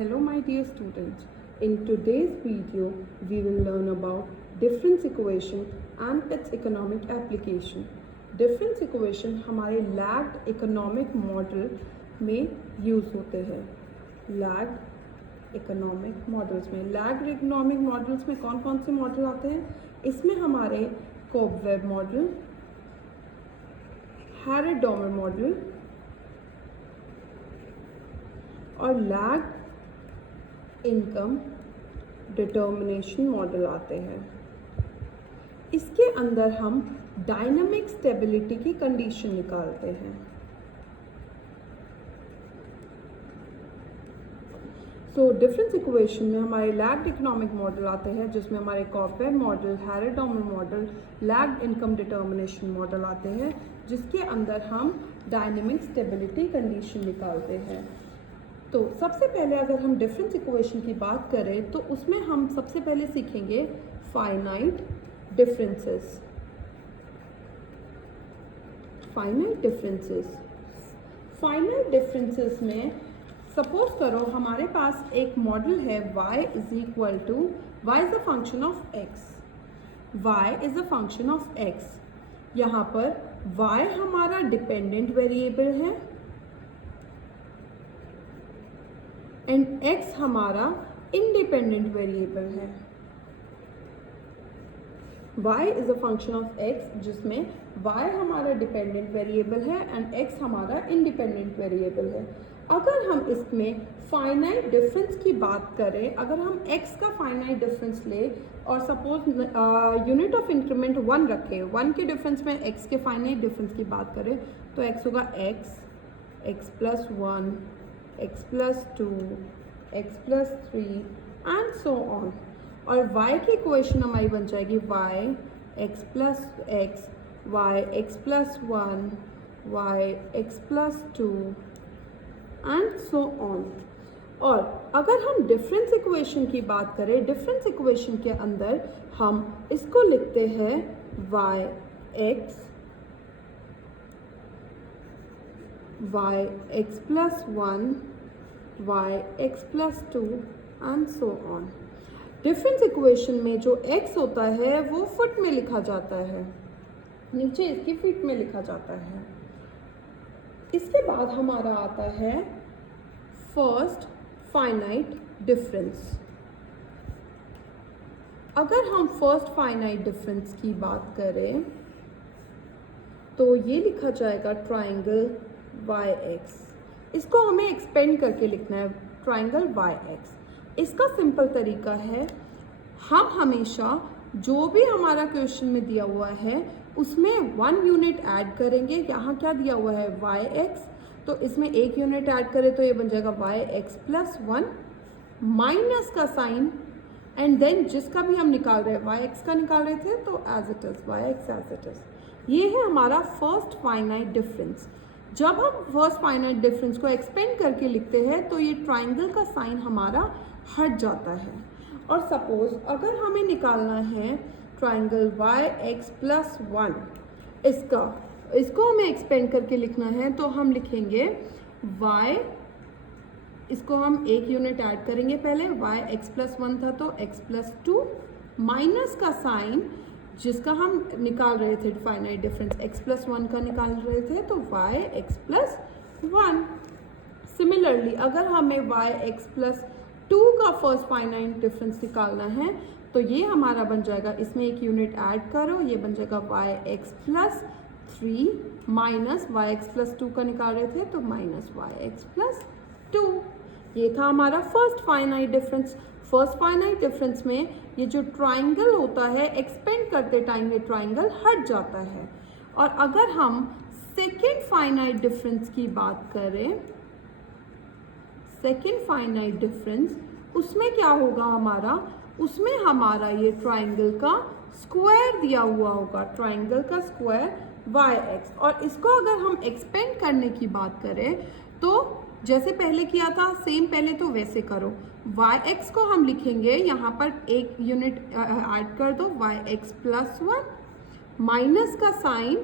Hello my dear students, in today's video we will learn about difference equation and its economic application. Difference equation हमारे lagged economic model में use होते हैं. lagged economic models में कौन कौन से model आते हैं? इसमें हमारे कोबवेब मॉडल, हैरेड-डॉमर मॉडल और लैग इनकम डिटर्मिनेशन मॉडल आते हैं. इसके अंदर हम डायनामिक स्टेबिलिटी की कंडीशन निकालते हैं. सो डिफरेंस इक्वेशन में हमारे लैग्ड इकोनॉमिक मॉडल आते हैं, जिसमें हमारे cobweb model, Harrod Domar model, lagged income determination model आते हैं, जिसके अंदर हम डायनामिक स्टेबिलिटी कंडीशन निकालते हैं. तो सबसे पहले अगर हम डिफरेंस इक्वेशन की बात करें तो उसमें हम सबसे पहले सीखेंगे फाइनाइट डिफरेंसेस. फाइनाइट डिफरेंसेस में सपोज करो हमारे पास एक मॉडल है y is a function of x. y is a function of x. यहाँ पर y हमारा डिपेंडेंट वेरिएबल है एंड x हमारा इंडिपेंडेंट वेरिएबल है. y is a function of x जिसमें y हमारा डिपेंडेंट वेरिएबल है एंड x हमारा इंडिपेंडेंट वेरिएबल है. अगर हम इसमें फाइनाइट डिफरेंस की बात करें, अगर हम x का फाइनाइट डिफरेंस ले और सपोज यूनिट ऑफ इंक्रीमेंट 1 रखें, 1 के डिफरेंस में x के फाइनाइट डिफरेंस की बात करें तो x होगा x plus 1, x plus 2, x plus 3 and so on. और y की इक्वेशन हमारी बन जाएगी y x plus x, y x plus 1, y x plus 2 and so on. और अगर हम डिफरेंस इक्वेशन की बात करें, डिफरेंस इक्वेशन के अंदर हम इसको लिखते हैं y x plus 1, y x plus 2 and so on. Difference equation में जो x होता है वो फुट में लिखा जाता है, नीचे इसकी फीट में लिखा जाता है. इसके बाद हमारा आता है फर्स्ट फाइनाइट डिफरेंस. अगर हम फर्स्ट फाइनाइट डिफरेंस की बात करें तो ये लिखा जाएगा ट्राइंगल yx. इसको हमें एक्सपेंड करके लिखना है, ट्राइंगल yx. इसका सिंपल तरीका है, हम हमेशा जो भी हमारा क्वेश्चन में दिया हुआ है उसमें 1 यूनिट ऐड करेंगे. यहाँ क्या दिया हुआ है yx, तो इसमें 1 यूनिट ऐड करें तो ये बन जाएगा yx प्लस 1 माइनस का साइन एंड देन जिसका भी हम निकाल रहे हैं yx का निकाल रहे थे तो as it is yx as it is. ये है हमारा फर्स्ट फाइनाइट डिफरेंस. जब हम फर्स्ट फाइनाइट डिफरेंस को एक्सपेंड करके लिखते हैं तो ये ट्राइंगल का साइन हमारा हट जाता है. और सपोज अगर हमें निकालना है ट्राइंगल yx प्लस 1, इसको हमें एक्सपेंड करके लिखना है तो हम लिखेंगे y, इसको हम 1 यूनिट ऐड करेंगे पहले, yx प्लस 1 था तो x प्लस 2 माइनस का साइन जिसका हम निकाल रहे थे फाइनाइट डिफरेंस x प्लस 1 का निकाल रहे थे तो yx प्लस 1. सिमिलरली अगर हमें yx प्लस 2 का फर्स्ट फाइनाइट डिफरेंस निकालना है तो ये हमारा बन जाएगा, इसमें 1 यूनिट ऐड करो, ये बन जाएगा yx plus 3 minus yx plus 2 का निकाल रहे थे तो माइनस yx प्लस 2. ये था हमारा first finite difference. First finite difference में ये जो ट्राइंगल होता है एक्सपेंड करते टाइम ये ट्राइंगल हट जाता है. और अगर हम सेकेंड फाइनाइट डिफरेंस की बात करें, सेकेंड फाइनाइट डिफरेंस उसमें क्या होगा उसमें हमारा ये ट्राइंगल का स्क्वायर दिया हुआ होगा, ट्राइंगल का स्क्वायर yx. और इसको अगर हम एक्सपेंड करने की बात करें तो जैसे पहले किया था सेम पहले तो वैसे करो. yx को हम लिखेंगे, यहाँ पर 1 यूनिट ऐड कर दो, yx प्लस 1 माइनस का साइन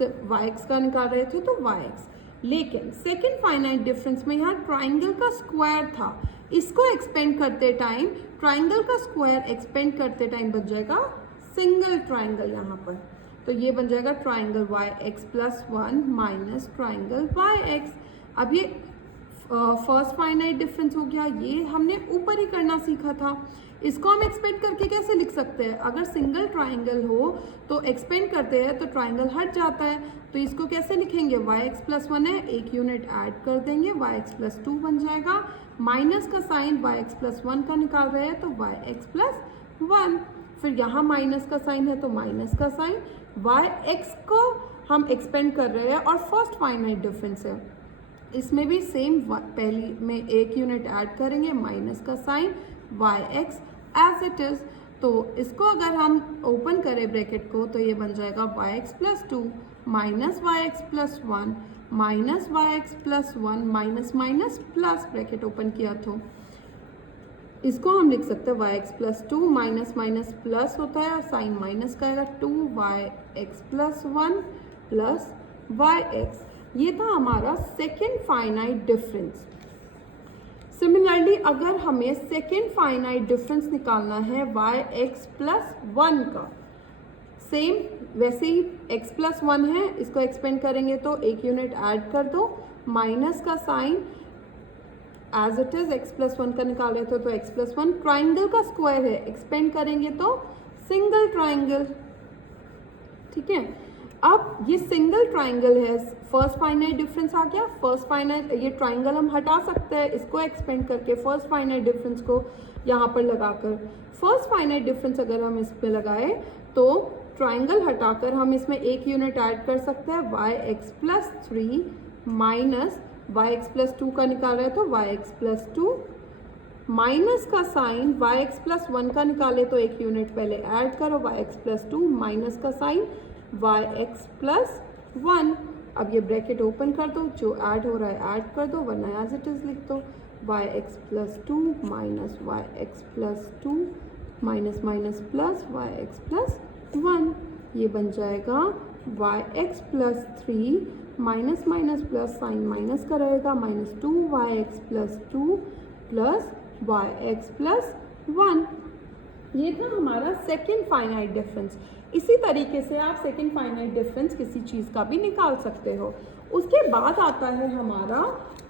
yx का निकाल रहे थे तो yx. लेकिन सेकेंड फाइनाइट डिफरेंस में यहाँ ट्राइंगल का स्क्वायर था, इसको एक्सपेंड करते टाइम ट्राइंगल का स्क्वायर एक्सपेंड करते टाइम बन जाएगा सिंगल ट्राइंगल यहाँ पर, तो ये बन जाएगा triangle y x plus 1 minus triangle y x. अब ये फर्स्ट फाइनाइट डिफरेंस हो गया, ये हमने ऊपर ही करना सीखा था। इसको हम एक्सपेंड करके कैसे लिख सकते हैं, अगर सिंगल ट्राइंगल हो तो एक्सपेंड करते हैं तो ट्राइंगल हट जाता है, तो इसको कैसे लिखेंगे, वाई एक्स प्लस 1 है, एक यूनिट ऐड कर देंगे, वाई एक्स प्लस 2 बन जाएगा, माइनस का साइन वाई एक्स प्लस 1 का निकाल रहे हैं तो वाई एक्स प्लस 1, फिर यहाँ माइनस का साइन है तो माइनस का साइन, वाई एक्स को हम एक्सपेंड कर रहे हैं और फर्स्ट फाइनाइट डिफरेंस है, इसमें भी सेम पहली में एक यूनिट ऐड करेंगे, माइनस का sign y x as it is. तो इसको अगर हम ओपन करें ब्रैकेट को तो ये बन जाएगा y x plus 2 minus y x plus 1 minus y x plus 1 minus minus plus, bracket open किया तो इसको हम लिख सकते हैं y x plus 2 minus minus plus होता है और साइन माइनस का आएगा 2 y x plus 1 plus y x. ये था हमारा सेकेंड फाइनाइट डिफरेंस। सिमिलरली अगर हमें सेकेंड फाइनाइट डिफरेंस निकालना है वाई एक्स प्लस 1 का, सेम वैसे ही x प्लस 1 है, इसको एक्सपेंड करेंगे तो एक यूनिट ऐड कर दो, माइनस का sign as it is x plus 1 का निकाल रहे थे तो x प्लस 1, ट्राइंगल का स्क्वायर है, एक्सपेंड करेंगे तो सिंगल ट्राइंगल, ठीक है। अब ये सिंगल ट्राइंगल है, फर्स्ट फाइनाइट डिफरेंस आ गया, फर्स्ट फाइनाइट ये ट्राइंगल हम हटा सकते हैं इसको एक्सपेंड करके फर्स्ट फाइनाइट डिफरेंस को यहाँ पर लगाकर, फर्स्ट फाइनाइट डिफरेंस अगर हम इस पे लगाए तो ट्राइंगल हटाकर हम इसमें एक यूनिट ऐड कर सकते हैं, y x plus 3 minus y x plus 2 का निकाल रहे तो वाई एक्स प्लस 2 माइनस का साइन वाई एक्स प्लस 1 का निकाले तो एक यूनिट पहले ऐड करो, वाई एक्स प्लस 2 माइनस का साइन वाई एक्स प्लस 1। अब ये ब्रैकेट ओपन कर दो, जो ऐड हो रहा है ऐड कर दो वरना एज इट इज लिख दो, y x plus 2 minus y x plus 2 minus minus plus y x plus 1, ये बन जाएगा y x plus 3 minus minus plus sign minus का रहेगा, minus 2 y x plus 2 plus y x plus 1। ये था हमारा सेकेंड फाइनाइट डिफरेंस। इसी तरीके से आप सेकेंड फाइनाइट डिफरेंस किसी चीज़ का भी निकाल सकते हो। उसके बाद आता है हमारा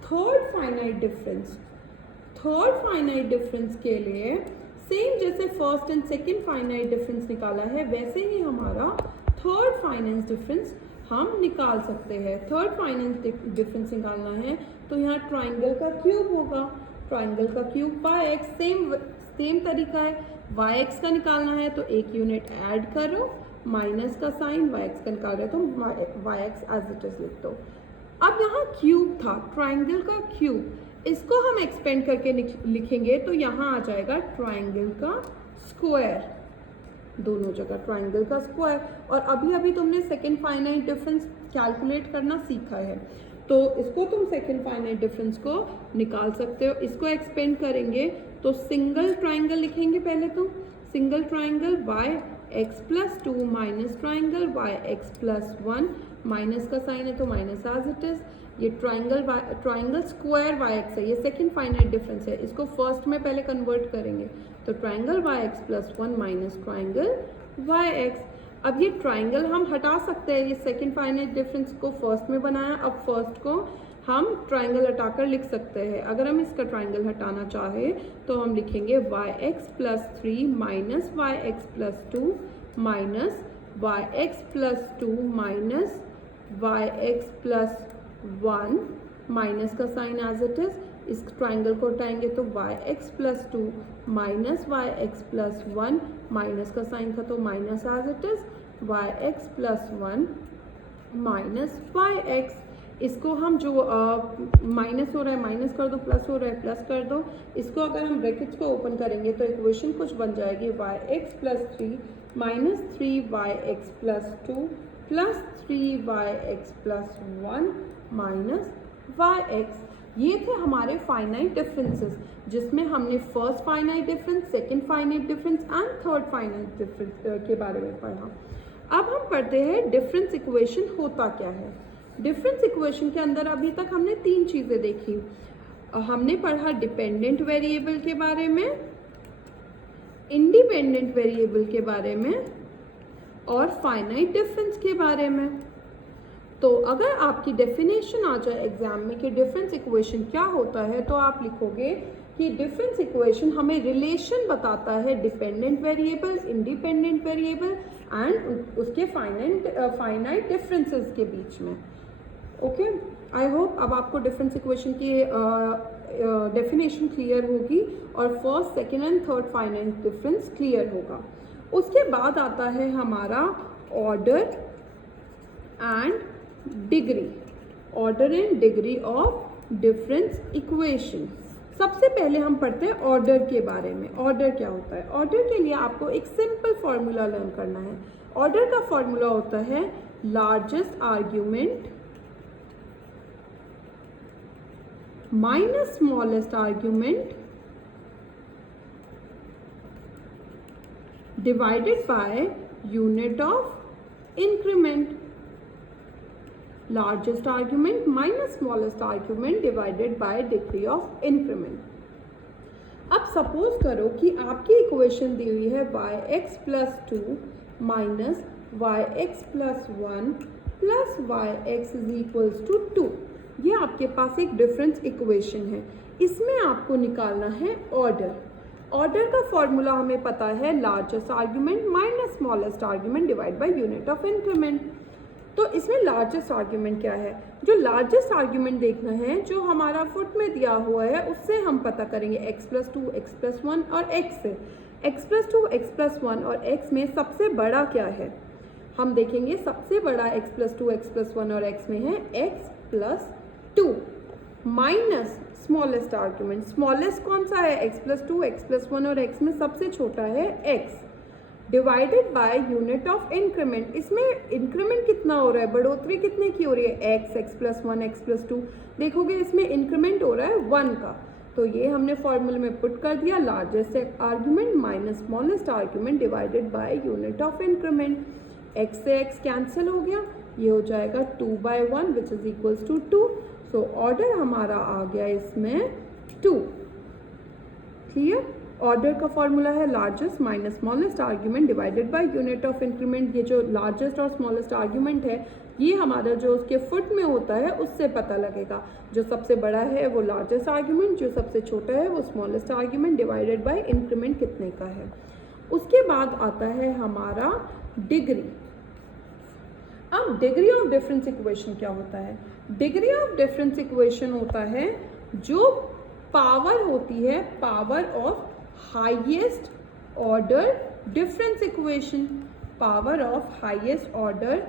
third finite difference. Third finite difference के लिए सेम जैसे first and second finite difference निकाला है वैसे ही हमारा थर्ड फाइनाइट डिफरेंस हम निकाल सकते हैं। थर्ड फाइनाइट डिफरेंस निकालना है तो यहाँ ट्राइंगल का क्यूब होगा, ट्राइंगल का क्यूब वाई एक्स, सेम तरीका है, वाई एक्स का निकालना है तो एक यूनिट ऐड करो, माइनस का साइन वाई एक्स का निकाल रहे तो y x as it is लिख दो। अब यहाँ क्यूब था, ट्राइंगल का क्यूब, इसको हम एक्सपेंड करके लिखेंगे तो यहाँ आ जाएगा ट्राइंगल का स्क्वायर, दोनों जगह ट्राइंगल का स्क्वायर। और अभी अभी तुमने सेकेंड फाइनाइट डिफरेंस कैलकुलेट करना सीखा है तो इसको तुम सेकेंड फाइनाइट डिफरेंस को निकाल सकते हो। इसको एक्सपेंड करेंगे तो सिंगल ट्राइंगल लिखेंगे पहले तो, single triangle y x plus 2 minus triangle y x plus 1, minus का साइन है तो माइनस एज इट इज, ये ट्राइंगल स्क्वायर वाई एक्स है, ये सेकेंड फाइनाइट डिफरेंस है, इसको फर्स्ट में पहले कन्वर्ट करेंगे तो triangle y x plus 1 minus triangle y x. अब ये ट्राइंगल हम हटा सकते हैं, ये सेकेंड फाइनाइट डिफरेंस को फर्स्ट में बनाया, अब फर्स्ट को हम ट्राइंगल हटाकर लिख सकते हैं। अगर हम इसका ट्राइंगल हटाना चाहे तो हम लिखेंगे y x plus 3 minus y x plus 2 minus y x plus 2 minus y x plus 1, minus का साइन एज इट इज, इस ट्राइंगल को हटाएंगे तो y x plus 2 minus y x plus 1, minus का साइन था तो minus as it is, y x plus 1 minus y x. इसको हम जो माइनस हो रहा है माइनस कर दो, प्लस हो रहा है प्लस कर दो, इसको अगर हम ब्रैकेट्स को ओपन करेंगे तो इक्वेशन कुछ बन जाएगी, y x plus 3 minus 3 y x plus 2 plus 3 y x plus 1 minus y x. ये थे हमारे फाइनाइट डिफरेंसेस जिसमें हमने first finite difference, second finite difference and third finite difference के बारे में पढ़ा। अब हम पढ़ते हैं डिफरेंस इक्वेशन होता क्या है। डिफरेंस इक्वेशन के अंदर अभी तक हमने तीन चीज़ें देखी, हमने पढ़ा डिपेंडेंट वेरिएबल के बारे में, इंडिपेंडेंट वेरिएबल के बारे में और फाइनाइट डिफरेंस के बारे में। तो अगर आपकी डेफिनेशन आ जाए एग्जाम में कि डिफरेंस इक्वेशन क्या होता है, तो आप लिखोगे कि डिफरेंस इक्वेशन हमें रिलेशन बताता है dependent variable, independent variable and उसके फाइनाइट डिफरेंसेस के बीच में। ओके, आई होप अब आपको डिफरेंस इक्वेशन की डेफिनेशन क्लियर होगी और first, second and third finite difference clear होगा। उसके बाद आता है हमारा order and degree, order and degree of difference equation. सबसे पहले हम पढ़ते हैं ऑर्डर के बारे में। ऑर्डर क्या होता है? ऑर्डर के लिए आपको एक सिंपल फॉर्मूला लर्न करना है। ऑर्डर का फॉर्मूला होता है largest argument minus smallest argument divided by unit of increment. Largest argument minus smallest argument divided by degree of increment. अब सपोज करो कि आपकी इक्वेशन दी हुई है yx plus 2 minus yx plus 1 plus yx is equals to 2। ये आपके पास एक डिफरेंस इक्वेशन है। इसमें आपको निकालना है ऑर्डर। ऑर्डर का फॉर्मूला हमें पता है largest argument minus smallest argument divide by unit of increment. तो इसमें लार्जेस्ट आर्ग्यूमेंट क्या है? जो लार्जेस्ट आर्ग्यूमेंट देखना है जो हमारा फुट में दिया हुआ है, उससे हम पता करेंगे x प्लस 2, x प्लस 1 और x से। x प्लस 2, x प्लस 1 और x में सबसे बड़ा क्या है? हम देखेंगे सबसे बड़ा x प्लस 2, x प्लस 1 और x में है x plus 2 minus smallest argument. Smallest कौन सा है? x प्लस 2, x प्लस 1 और x में सबसे छोटा है x divided by unit of increment. इसमें इंक्रीमेंट कितना हो रहा है? बढ़ोतरी कितने की हो रही है? x plus 1, x plus 2। देखोगे इसमें इंक्रीमेंट हो रहा है 1 का, तो ये हमने फॉर्मूले में पुट कर दिया largest argument minus smallest argument divided by unit of increment. x से x कैंसिल हो गया, ये हो जाएगा 2/1 which is equals to 2। So order हमारा आ गया इसमें 2। क्लियर? ऑर्डर का फॉर्मूला है largest minus smallest argument divided by unit of increment. ये जो लार्जेस्ट और स्मॉलेस्ट आर्ग्यूमेंट है, ये हमारा जो उसके फुट में होता है उससे पता लगेगा। जो सबसे बड़ा है वो लार्जेस्ट आर्ग्यूमेंट, जो सबसे छोटा है वो smallest argument divided bye increment कितने का है। उसके बाद आता है हमारा डिग्री। अब डिग्री ऑफ डिफरेंस इक्वेशन क्या होता है? डिग्री ऑफ डिफरेंस इक्वेशन होता है जो पावर होती है, power of highest order difference equation, power of highest order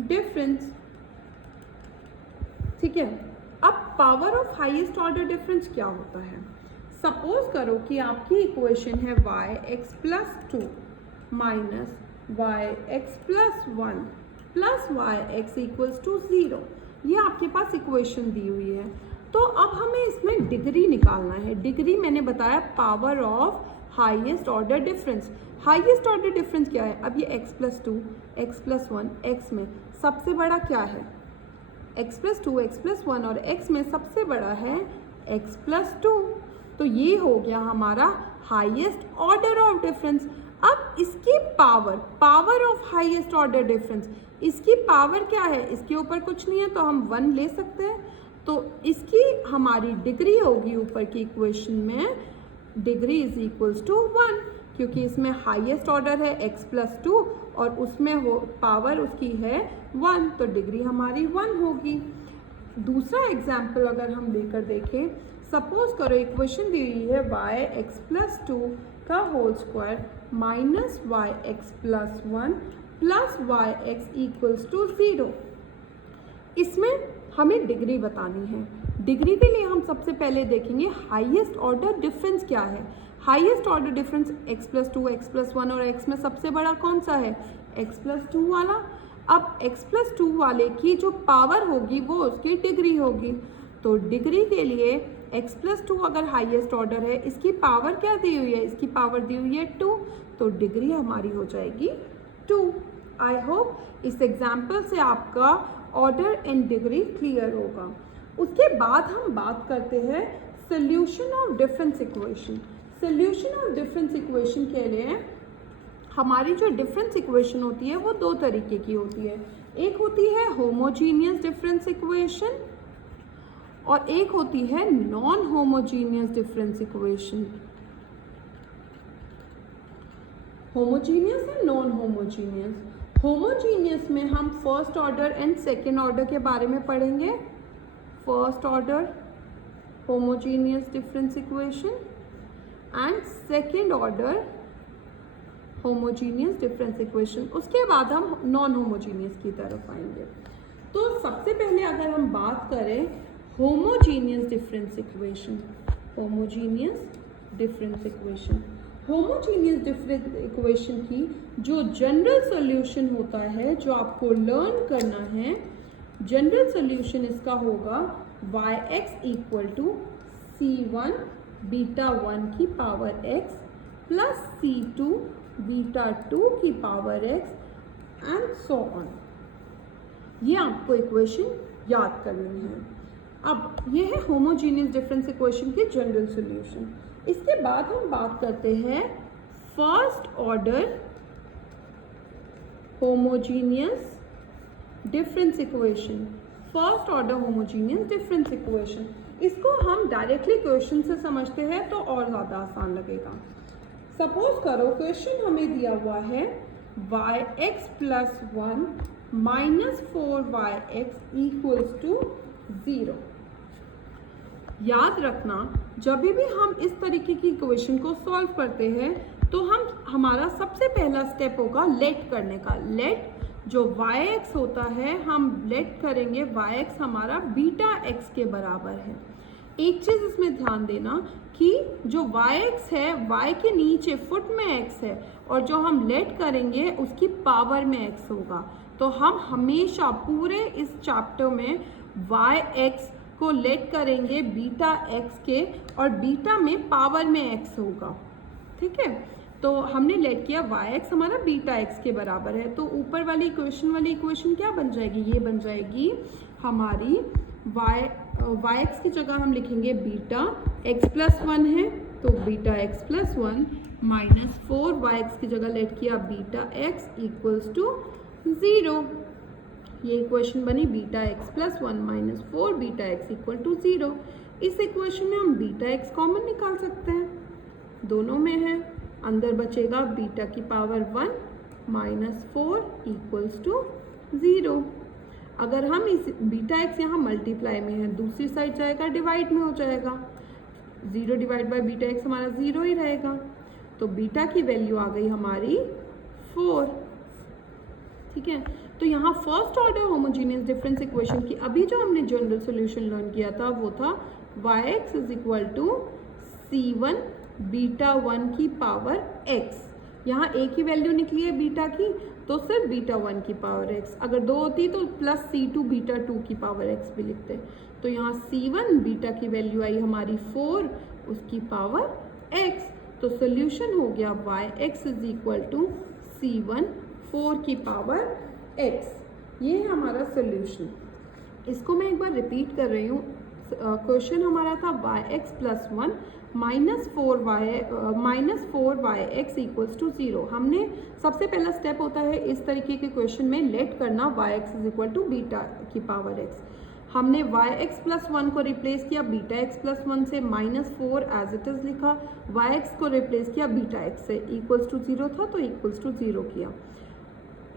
difference. ठीक है, अब power of highest order difference क्या होता है? सपोज करो कि आपकी इक्वेशन है yx plus 2 minus yx plus 1 plus yx equals to 0। ये आपके पास इक्वेशन दी हुई है। तो अब हमें इसमें डिग्री निकालना है। डिग्री मैंने बताया power of highest order difference. Highest order difference क्या है? अब ये x plus 2, x plus 1, x में सबसे बड़ा क्या है? x प्लस 2, x प्लस 1 और x में सबसे बड़ा है x प्लस 2। तो ये हो गया हमारा हाईएस्ट ऑर्डर ऑफ डिफरेंस। अब इसकी power, power of highest order difference, इसकी पावर क्या है? इसके ऊपर कुछ नहीं है तो हम 1 ले सकते हैं। तो इसकी हमारी डिग्री होगी ऊपर की इक्वेशन में, डिग्री इज इक्वल्स टू 1, क्योंकि इसमें हाईएस्ट ऑर्डर है x प्लस 2 और उसमें हो पावर उसकी है 1, तो डिग्री हमारी 1 होगी। दूसरा एग्जाम्पल अगर हम लेकर देखें, सपोज करो इक्वेशन दी हुई है yx प्लस 2 का whole square minus yx plus 1 plus yx equals to 0। इसमें हमें डिग्री बतानी है। डिग्री के लिए हम सबसे पहले देखेंगे हाईएस्ट ऑर्डर डिफरेंस क्या है। Highest order difference x plus 2, x plus 1 और x में सबसे बड़ा कौन सा है? x प्लस 2 वाला। अब x प्लस 2 वाले की जो पावर होगी वो उसकी डिग्री होगी। तो डिग्री के लिए x प्लस 2 अगर हाईएस्ट ऑर्डर है, इसकी पावर क्या दी हुई है? इसकी पावर दी हुई है 2, तो डिग्री हमारी हो जाएगी 2। आई होप इस एग्जाम्पल से आपका ऑर्डर एंड डिग्री क्लियर होगा। उसके बाद हम बात करते हैं solution of difference equation. Solution of difference equation के लिए हमारी जो डिफरेंस इक्वेशन होती है वो दो तरीके की होती है। एक होती है होमोजीनियस डिफरेंस इक्वेशन और एक होती है non homogeneous difference equation. Homogeneous and non homogeneous. Homogeneous में हम first order and second order के बारे में पढ़ेंगे। First order homogeneous difference equation and second order homogeneous difference equation. उसके बाद हम नॉन होमोजीनियस की तरफ आएंगे। तो सबसे पहले अगर हम बात करें homogeneous difference equation, homogeneous difference equation, homogeneous difference equation की जो जनरल सॉल्यूशन होता है, जो आपको लर्न करना है, जनरल सॉल्यूशन इसका होगा yx equal to c1 beta 1 की power x plus c2 beta 2 की power x and so on. ये आपको इक्वेशन याद करनी है। अब ये है होमोजीनियस डिफरेंस इक्वेशन की जनरल सॉल्यूशन। इसके बाद हम बात करते हैं first order homogeneous difference equation. First order homogeneous difference equation, इसको हम डायरेक्टली क्वेश्चन से समझते हैं तो और ज़्यादा आसान लगेगा। सपोज करो क्वेश्चन हमें दिया हुआ है yx plus 1 minus 4yx equals to 0। याद रखना, जब भी हम इस तरीके की इक्वेशन को सॉल्व करते हैं तो हमारा सबसे पहला स्टेप होगा लेट करने का। लेट जो yx होता है हम लेट करेंगे yx हमारा बीटा x के बराबर है। एक चीज़ इसमें ध्यान देना कि जो yx है y के नीचे फुट में x है और जो हम लेट करेंगे उसकी पावर में x होगा। तो हम हमेशा पूरे इस चैप्टर में yx को लेट करेंगे बीटा x के और बीटा में पावर में x होगा। ठीक है, तो हमने लेट किया yx हमारा बीटा x के बराबर है। तो ऊपर वाली इक्वेशन क्या बन जाएगी? ये बन जाएगी हमारी yx की जगह हम लिखेंगे बीटा x प्लस 1 है तो beta x plus 1 minus 4yx की जगह लेट किया बीटा x इक्वल्स टू 0। ये इक्वेशन बनी beta x plus 1 minus 4 beta x equal to 0। इस इक्वेशन में हम बीटा x कॉमन निकाल सकते हैं, दोनों में है। अंदर बचेगा बीटा की पावर 1 माइनस 4 इक्वल्स टू 0। अगर हम इस बीटा x यहाँ मल्टीप्लाई में है, दूसरी साइड जाएगा डिवाइड में हो जाएगा। 0 डिवाइड बाय बीटा x हमारा 0 ही रहेगा। तो बीटा की वैल्यू आ गई हमारी 4। ठीक है, तो यहाँ first order homogeneous difference equation की अभी जो हमने जनरल सॉल्यूशन लर्न किया था वो था yx is equal to c1 beta 1 की पावर x। यहाँ एक ही वैल्यू निकली है बीटा की तो सिर्फ बीटा 1 की पावर x। अगर दो होती तो प्लस c2 बीटा 2 की पावर x भी लिखते। तो यहाँ c1 बीटा की वैल्यू आई हमारी 4 उसकी पावर x। तो सोल्यूशन हो गया yx is equal to c1 4 की पावर x। ये है हमारा सोल्यूशन। इसको मैं एक बार रिपीट कर रही हूँ। क्वेश्चन हमारा था yx plus 1 minus 4yx equals to 0। हमने सबसे पहला स्टेप होता है इस तरीके के क्वेश्चन में लेट करना yx is equal to beta की पावर x। हमने yx प्लस 1 को रिप्लेस किया बीटा x प्लस 1 से, माइनस 4 एज इट इज लिखा, yx को रिप्लेस किया बीटा x से, इक्वल्स टू 0 था तो इक्वल्स टू 0 किया।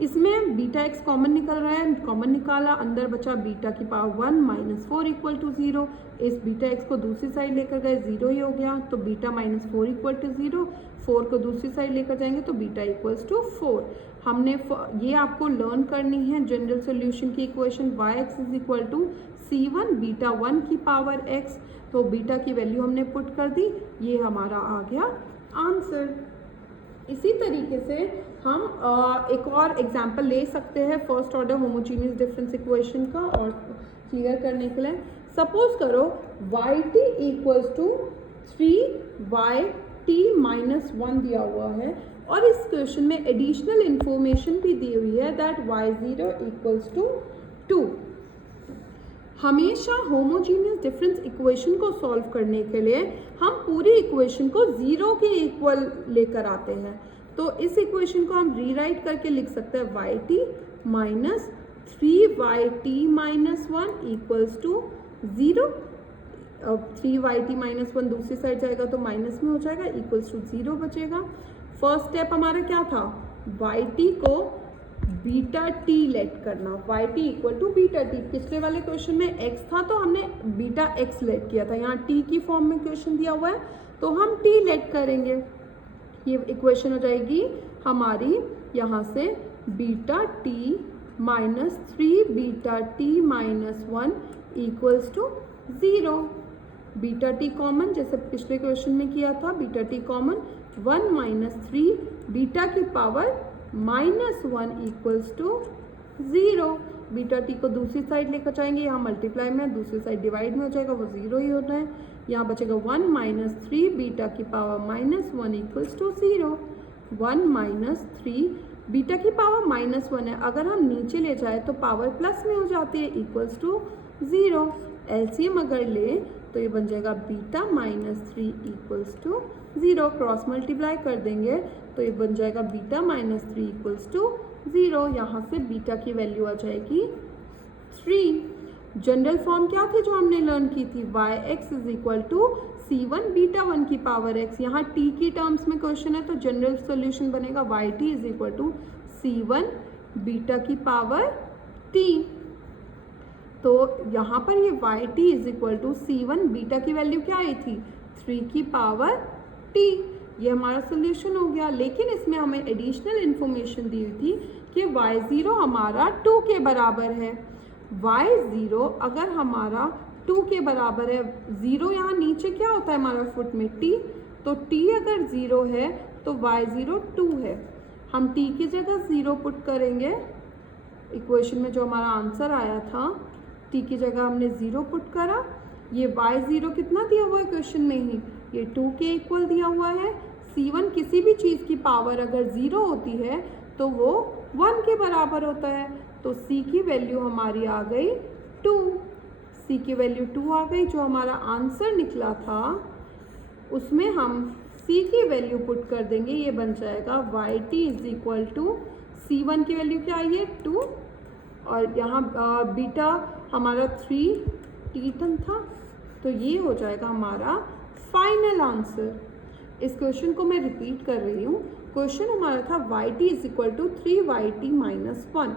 इसमें बीटा x कॉमन निकल रहा है, कॉमन निकाला, अंदर बचा बीटा की पावर 1 माइनस 4 इक्वल टू 0। इस बीटा x को दूसरी साइड लेकर गए 0 ही हो गया, तो बीटा माइनस 4 इक्वल टू 0। 4 को दूसरी साइड लेकर जाएंगे तो बीटा इक्वल्स टू 4। हमने ये आपको लर्न करनी है जनरल सॉल्यूशन की equation yx is equal to c1 beta 1 की पावर x। तो बीटा की वैल्यू हमने पुट कर दी, ये हमारा आ गया आंसर। इसी तरीके से हम एक और एग्जाम्पल ले सकते हैं first order homogeneous difference equation का और क्लियर करने के लिए। सपोज करो yt equals to 3yt minus 1 दिया हुआ है और इस क्वेश्चन में एडिशनल इंफॉर्मेशन भी दी हुई है दैट y0 इक्वल्स टू 2। हमेशा होमोजीनियस डिफरेंस इक्वेशन को सॉल्व करने के लिए हम पूरी इक्वेशन को जीरो के इक्वल लेकर आते हैं। तो इस इक्वेशन को हम रीराइट करके लिख सकते हैं y t minus 3yt minus 1 equals to 0। अब 3yt माइनस 1 दूसरी साइड जाएगा तो माइनस में हो जाएगा, इक्वल्स टू 0 बचेगा। फर्स्ट स्टेप हमारा क्या था, yt को बीटा टी लेट करना, yt equal to beta t. पिछले वाले क्वेश्चन में x था तो हमने बीटा x लेट किया था, यहाँ t की फॉर्म में क्वेश्चन दिया हुआ है तो हम t लेट करेंगे। ये इक्वेशन हो जाएगी हमारी यहाँ से beta t minus 3 beta t minus 1 equals to 0। Beta t common जैसे पिछले क्वेश्चन में किया था, beta t common 1 minus 3 beta की power minus 1 equals to 0। Beta t को दूसरी साइड लेकर जाएंगे, यहाँ मल्टीप्लाई में दूसरी साइड डिवाइड में हो जाएगा, वो 0 ही होना है। यहाँ बचेगा 1 माइनस 3 बीटा की power minus 1 equals to 0। 1 minus 3 beta की पावर माइनस 1 है, अगर हम नीचे ले जाए तो पावर प्लस में हो जाती है, इक्वल्स टू 0। एलसीएम अगर ले तो ये बन जाएगा beta minus 3 equals to 0। Cross multiply कर देंगे तो ये बन जाएगा बीटा माइनस 3 इक्वल्स टू 0। यहाँ से बीटा की वैल्यू आ जाएगी 3। जनरल फॉर्म क्या थी जो हमने लर्न की थी, y x is equal to c1 beta 1 की पावर x। यहाँ t की टर्म्स में क्वेश्चन है तो जनरल सोल्यूशन बनेगा y t is equal to c1 beta की पावर t। तो यहाँ पर ये y t is equal to c1 beta की वैल्यू क्या आई थी, 3 की पावर t। ये हमारा सोल्यूशन हो गया। लेकिन इसमें हमें एडिशनल इन्फॉर्मेशन दी हुई थी कि y0 हमारा 2 के बराबर है। y0 अगर हमारा 2 के बराबर है, 0 यहाँ नीचे क्या होता है हमारा फुट में t, तो t अगर 0 है तो y0 2 है। हम t की जगह 0 पुट करेंगे, इक्वेशन में जो हमारा आंसर आया था t की जगह हमने 0 पुट करा। ये y0 कितना दिया हुआ है क्वेश्चन में ही, ये 2 के इक्वल दिया हुआ है। c1 किसी भी चीज़ की पावर अगर 0 होती है तो वो 1 के बराबर होता है, तो c की वैल्यू हमारी आ गई 2। c की वैल्यू 2 आ गई। जो हमारा आंसर निकला था उसमें हम c की वैल्यू पुट कर देंगे, ये बन जाएगा y t is equal to c1 की वैल्यू क्या आई है 2, और यहाँ बीटा हमारा 3 टी टन था, तो ये हो जाएगा हमारा फाइनल आंसर। इस क्वेश्चन को मैं रिपीट कर रही हूँ। क्वेश्चन हमारा था y t is equal to 3yt minus 1।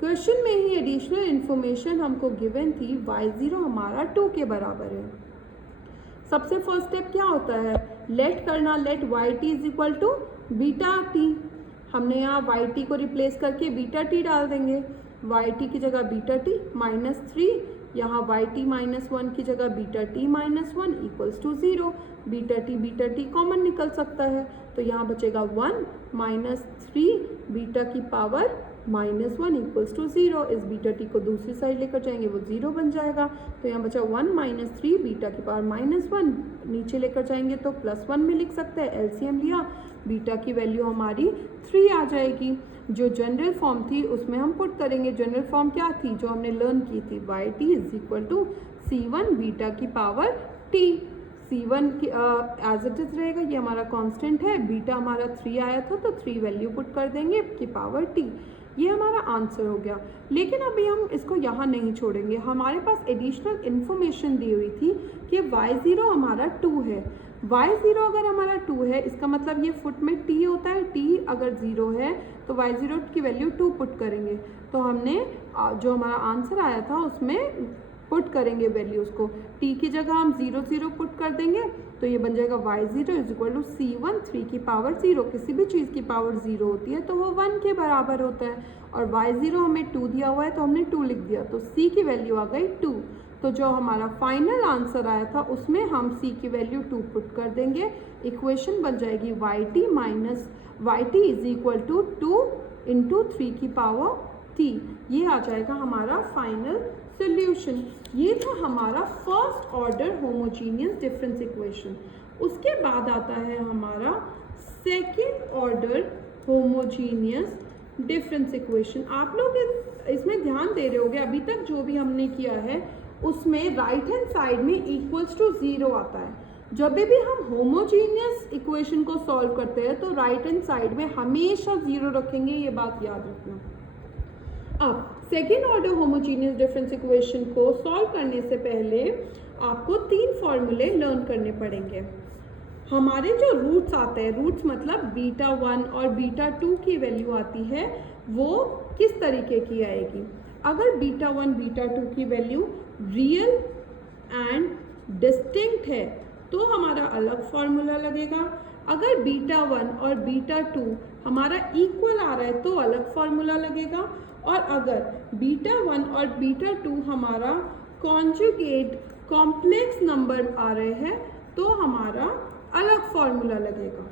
Question में ही एडिशनल इन्फॉर्मेशन हमको गिवन थी y0 हमारा 2 के बराबर है। सबसे फर्स्ट स्टेप क्या होता है, लेट करना, let yt is equal to beta t. हमने यहाँ yt को रिप्लेस करके बीटा टी डाल देंगे, yt की जगह बीटा टी माइनस 3, यहाँ yt माइनस 1 की जगह beta t minus 1 equals to 0। Beta t common निकल सकता है, तो यहाँ बचेगा 1 माइनस 3 बीटा की पावर माइनस 1 इक्वल्स टू 0। इस बीटा टी को दूसरी साइड लेकर जाएंगे वो 0 बन जाएगा, तो यहाँ बचा 1 माइनस 3 बीटा की पावर माइनस 1, नीचे लेकर जाएंगे तो प्लस 1 में लिख सकते हैं। एलसीएम लिया, बीटा की वैल्यू हमारी 3 आ जाएगी। जो जनरल फॉर्म थी उसमें हम पुट करेंगे। जनरल फॉर्म क्या थी जो हमने लर्न की थी, y t is equal to c1 beta की पावर t। c1 की एज इट इज रहेगा, ये हमारा कांस्टेंट है, बीटा हमारा 3 आया था तो 3 वैल्यू पुट कर देंगे की पावर t। ये हमारा आंसर हो गया। लेकिन अभी हम इसको यहाँ नहीं छोड़ेंगे, हमारे पास एडिशनल इन्फॉर्मेशन दी हुई थी कि y0 हमारा 2 है। y0 अगर हमारा 2 है इसका मतलब ये फुट में t होता है, t अगर 0 है तो y0 की वैल्यू 2 पुट करेंगे। तो हमने जो हमारा आंसर आया था उसमें पुट करेंगे वैल्यूज़ को, t की जगह हम 0 0 पुट कर देंगे, तो ये बन जाएगा y0 is equal to c1 3 की पावर 0। किसी भी चीज़ की पावर 0 होती है तो वो 1 के बराबर होता है, और y0 हमें 2 दिया हुआ है तो हमने 2 लिख दिया, तो c की वैल्यू आ गई 2। तो जो हमारा फाइनल आंसर आया था उसमें हम c की वैल्यू 2 पुट कर देंगे। इक्वेशन बन जाएगी yt minus yt is equal to 2 into 3 की पावर t। ये आ जाएगा हमारा फाइनल सोल्यूशन। ये था हमारा first order homogeneous difference equation. उसके बाद आता है हमारा second order homogeneous difference equation. आप लोग इसमें ध्यान दे रहे होगे, अभी तक जो भी हमने किया है उसमें राइट हैंड साइड में इक्वल्स टू 0 आता है। जब भी हम होमोजीनियस इक्वेशन को सॉल्व करते हैं तो राइट हैंड साइड में हमेशा 0 रखेंगे, ये बात याद रखना। अब second order homogeneous difference equation को सॉल्व करने से पहले आपको 3 फॉर्मूले लर्न करने पड़ेंगे। हमारे जो रूट्स आते हैं, रूट्स मतलब बीटा 1 और बीटा 2 की वैल्यू आती है, वो किस तरीके की आएगी। अगर बीटा 1 बीटा 2 की वैल्यू रियल एंड डिस्टिंक्ट है तो हमारा अलग फॉर्मूला लगेगा। अगर बीटा 1 और बीटा 2 हमारा इक्वल आ रहा है तो अलग फॉर्मूला लगेगा। और अगर बीटा 1 और बीटा 2 हमारा कॉन्जुगेट कॉम्प्लेक्स नंबर आ रहे हैं तो हमारा अलग फॉर्मूला लगेगा।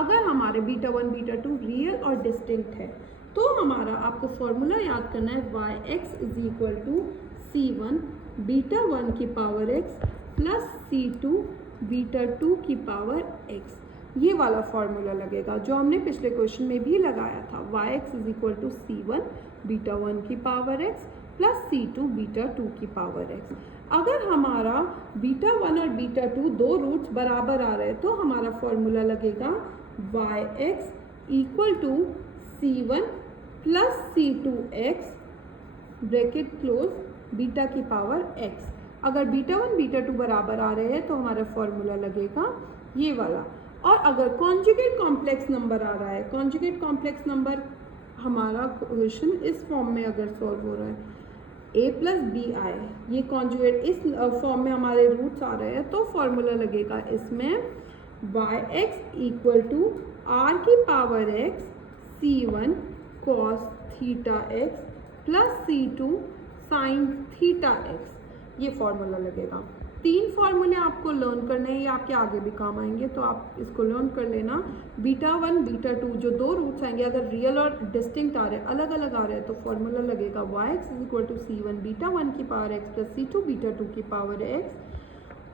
अगर हमारे बीटा 1 बीटा 2 रियल और डिस्टिंक्ट है तो हमारा आपको फॉर्मूला याद करना है yx is equal to c1 beta 1 की power x plus c2 beta 2 की पावर x। ये वाला फॉर्मूला लगेगा जो हमने पिछले क्वेश्चन में भी लगाया था। yx is equal to c1 beta 1 की power x plus c2 beta 2 की पावर x। अगर हमारा बीटा 1 और बीटा 2 दो रूट्स बराबर आ रहे हैं तो हमारा फॉर्मूला लगेगा yx equal to c1 plus c2x bracket close beta की पावर x। अगर बीटा 1 बीटा 2 बराबर आ रहे हैं तो हमारा फॉर्मूला लगेगा ये वाला। और अगर कॉन्जुगेट कॉम्प्लेक्स नंबर आ रहा है, कॉन्जुगेट कॉम्प्लेक्स नंबर हमारा क्वेश्चन इस फॉर्म में अगर सॉल्व हो रहा है a प्लस बी आई, ये कॉन्जुगेट इस फॉर्म में हमारे रूट्स आ रहे हैं तो फॉर्मूला लगेगा इसमें yx इक्वल टू r की power x c1 cos theta x plus c2 sin theta x, ये फॉर्मूला लगेगा। 3 फॉर्मूले आपको लर्न करने हैं, ये आपके आगे भी काम आएंगे तो आप इसको लर्न कर लेना। बीटा 1 बीटा 2 जो दो रूट्स आएंगे अगर रियल और डिस्टिंक्ट आ रहे हैं, अलग अलग आ रहे हैं तो फॉर्मूला लगेगा yx is equal to c1 beta 1 की power x plus c2 beta 2 की पावर x।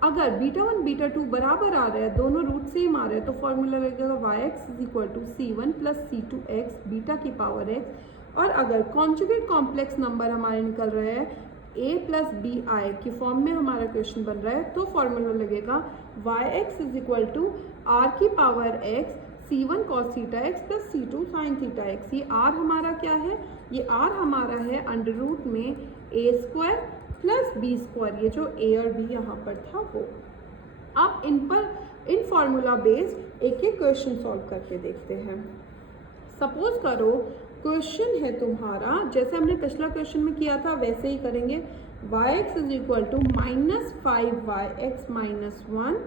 अगर बीटा 1 बीटा 2 बराबर आ रहे हैं, दोनों रूट सेम आ रहे हैं तो फॉर्मूला लगेगा yx is equal to c1 plus c2x beta की पावर x। और अगर कॉन्जुगेट कॉम्प्लेक्स नंबर हमारे निकल रहे हैं a प्लस बी आई की फॉर्म में हमारा क्वेश्चन बन रहा है तो फॉर्मूला लगेगा yx is equal to r की power x c1 cos theta x plus c2 sin theta x। ये r हमारा क्या है, ये r हमारा है अंडर रूट में a square plus b square, ये जो a और b यहाँ पर था वो। अब इन फॉर्मूला बेस्ड एक एक क्वेश्चन सॉल्व करके देखते हैं। सपोज करो क्वेश्चन है तुम्हारा, जैसे हमने पिछला क्वेश्चन में किया था वैसे ही करेंगे। yx is equal to minus 5yx minus 1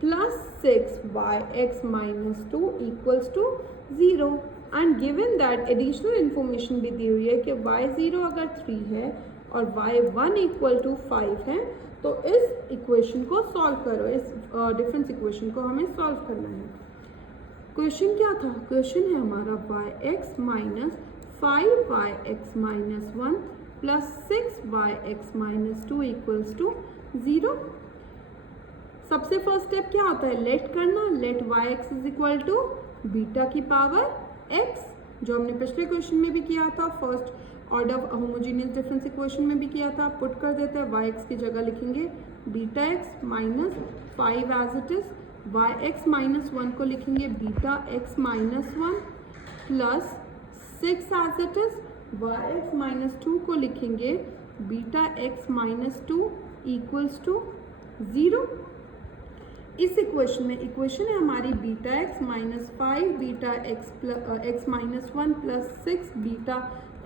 plus 6yx minus 2 equals to 0 and given that additional information भी दी हुई है कि y0 अगर 3 है और y1 इक्वल टू 5 है तो इस इक्वेशन को सॉल्व करो। इस डिफरेंस इक्वेशन को हमें सॉल्व करना है। क्वेश्चन क्या था, क्वेश्चन है हमारा yx minus 5yx minus 1 plus 6yx minus 2 equals to 0। सबसे फर्स्ट स्टेप क्या होता है, लेट करना। Let yx is equal to beta की पावर x, जो हमने पिछले क्वेश्चन में भी किया था, first order homogeneous difference equation में भी किया था। पुट कर देते हैं, yx की जगह लिखेंगे beta x minus 5 as it is, yx minus 1 को लिखेंगे beta x minus 1 plus 6 as it is, yx minus 2 को लिखेंगे beta x minus 2 equals to 0। इस इक्वेशन में इक्वेशन है हमारी beta x minus 5 beta x minus 1 plus 6 beta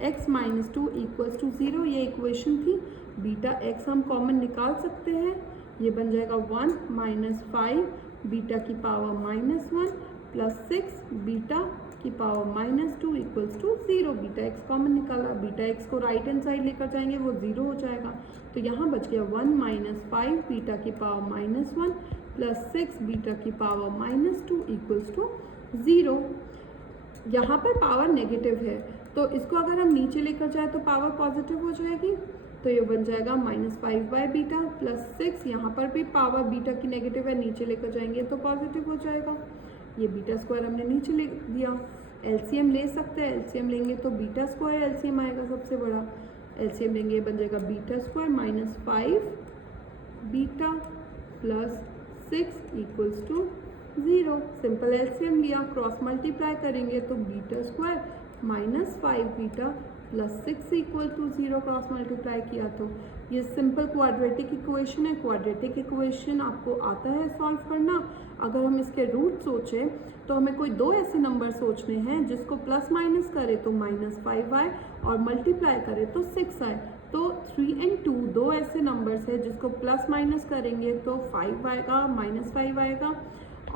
x minus 2 equals to 0, ये equation थी। बीटा x हम common निकाल सकते हैं, ये बन जाएगा 1 माइनस 5 बीटा की पावर माइनस 1 प्लस 6 बीटा की power minus 2 equals to 0। Beta x common निकाला, बीटा x को राइट हैंड साइड लेकर जाएंगे वो 0 हो जाएगा, तो यहाँ बच गया 1 माइनस 5 बीटा की पावर माइनस 1 प्लस 6 बीटा की पावर माइनस 2 इक्वल्स टू 0। यहाँ पर पावर नेगेटिव है तो इसको अगर हम नीचे लेकर जाए तो पावर पॉजिटिव हो जाएगी, तो ये बन जाएगा माइनस 5 बाई बीटा प्लस 6। यहाँ पर भी पावर बीटा की नेगेटिव है, नीचे लेकर जाएंगे तो पॉजिटिव हो जाएगा। ये बीटा स्क्वायर हमने नीचे ले दिया, एलसीएम ले सकते हैं, एलसीएम लेंगे तो बीटा स्क्वायर एलसीएम आएगा सबसे बड़ा, एलसीएम लेंगे, बन जाएगा beta square minus 5 beta plus 6 equals to 0। Simple LCM लिया, क्रॉस मल्टीप्लाई करेंगे तो beta square minus 5 beta plus 6 equal to 0, cross multiply किया तो ये सिंपल क्वाड्रेटिक इक्वेशन है। क्वाड्रेटिक इक्वेशन आपको आता है सॉल्व करना। अगर हम इसके रूट सोचें तो हमें कोई दो ऐसे नंबर सोचने हैं जिसको प्लस माइनस करे तो -5 आए और मल्टीप्लाई करे तो 6 आए। तो 3 और 2 दो ऐसे नंबर्स है जिसको प्लस माइनस करेंगे तो 5 आएगा, -5 आएगा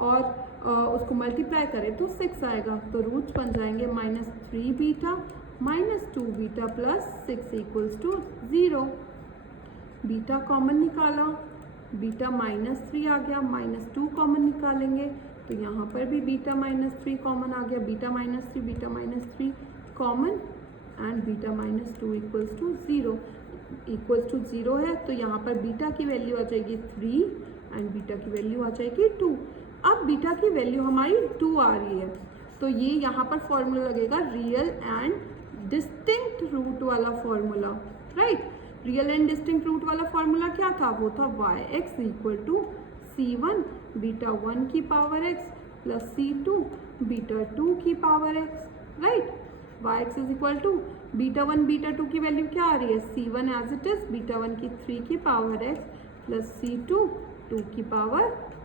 और उसको मल्टीप्लाई करें तो 6 आएगा। तो रूट्स बन जाएंगे -3 beta -2 beta plus 6 equals to 0। Beta common निकाला, बीटा -3 आ गया, -2 कॉमन निकालेंगे तो यहाँ पर भी बीटा -3 कॉमन आ गया, beta -3 common and beta -2 equals to 0 है। तो यहाँ पर बीटा की वैल्यू आ जाएगी 3 एंड बीटा की वैल्यू आ जाएगी 2। अब बीटा की वैल्यू हमारी 2 आ रही है तो ये यहाँ पर फॉर्मूला लगेगा रियल एंड डिस्टिंक्ट रूट वाला formula, right. Real and distinct root वाला फॉर्मूला क्या था? वो था yx equal to c1 beta 1 की power x plus c2 beta 2 की power x, right. yx is equal to beta 1 beta 2 की वैल्यू क्या आ रही है? c1 as it is beta 1 की 3 की पावर x प्लस c2 2 की पावर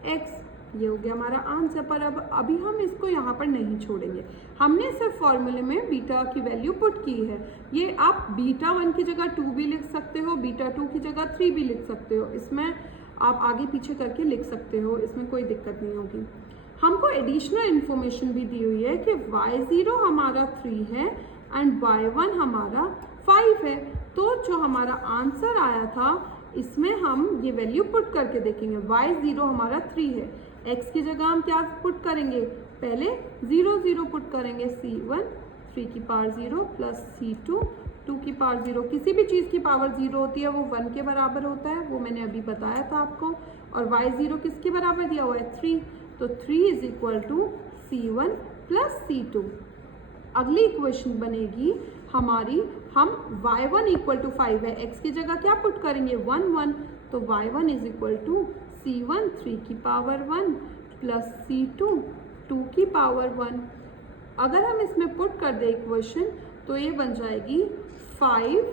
x। ये हो गया हमारा आंसर। पर अब अभी हम इसको यहाँ पर नहीं छोड़ेंगे, हमने सिर्फ फॉर्मूले में बीटा की वैल्यू पुट की है। ये आप बीटा 1 की जगह 2 भी लिख सकते हो, बीटा 2 की जगह 3 भी लिख सकते हो, इसमें आप आगे पीछे करके लिख सकते हो, इसमें कोई दिक्कत नहीं होगी। हमको एडिशनल इन्फॉर्मेशन भी दी हुई है कि y0 हमारा 3 है एंड y1 हमारा 5 है। तो जो हमारा आंसर आया था इसमें हम ये वैल्यू पुट करके देखेंगे। y0 हमारा 3 है, x की जगह हम क्या पुट करेंगे? पहले 0 0 पुट करेंगे, c1 3 की पावर 0 प्लस c2 2 की पावर 0। किसी भी चीज़ की पावर 0 होती है वो 1 के बराबर होता है, वो मैंने अभी बताया था आपको। और y0 किसके बराबर दिया हुआ है? 3। तो 3 is equal to c1 plus c2। अगली इक्वेशन बनेगी हमारी, हम y1 इक्वल टू 5 है, x की जगह क्या पुट करेंगे? 1 1। तो y1 is equal to c1 3 की पावर 1 प्लस c2 2 की पावर 1। अगर हम इसमें पुट कर दे इक्वेशन तो ये बन जाएगी 5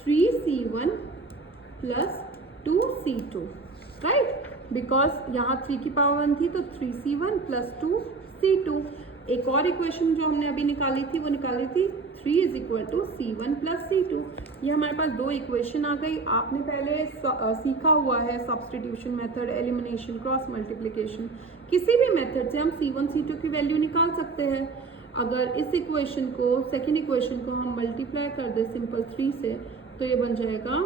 3c1 plus 2c2, right. Because यहाँ 3 की पावर 1 थी तो 3c1 प्लस 2c2। एक और इक्वेशन जो हमने अभी निकाली थी वो निकाली थी 3 is equal to c1 plus c2। ये हमारे पास दो इक्वेशन आ गई। आपने पहले सीखा हुआ है substitution method, elimination, cross multiplication. किसी भी मेथड से हम c1 c2 की वैल्यू निकाल सकते हैं। अगर इस इक्वेशन को, सेकेंड इक्वेशन को हम मल्टीप्लाई कर दे सिंपल 3 से तो ये बन जाएगा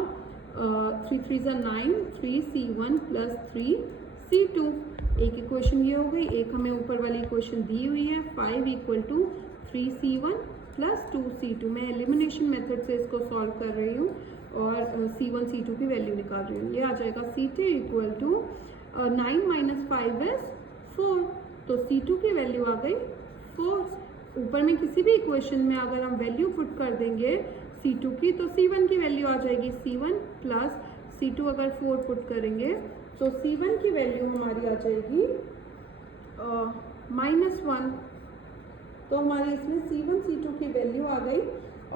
3 3 9 3c1 प्लस 3c2। एक इक्वेशन ये हो गई। एक हमें ऊपर वाली इक्वेशन दी हुई है 5 equal to 3c1 plus 2c2। मैं एलिमिनेशन मेथड से इसको सॉल्व कर रही हूँ और c1 c2 की वैल्यू निकाल रही हूँ। ये आ जाएगा c2 equal to 9 minus 5 is 4। तो c2 की वैल्यू आ गई 4। ऊपर में किसी भी इक्वेशन में अगर हम वैल्यू पुट कर देंगे c2 की तो c1 की वैल्यू आ जाएगी c1 प्लस c2 अगर 4 पुट करेंगे तो c1 की वैल्यू हमारी आ जाएगी -1। तो हमारी इसमें c1 c2 की वैल्यू आ गई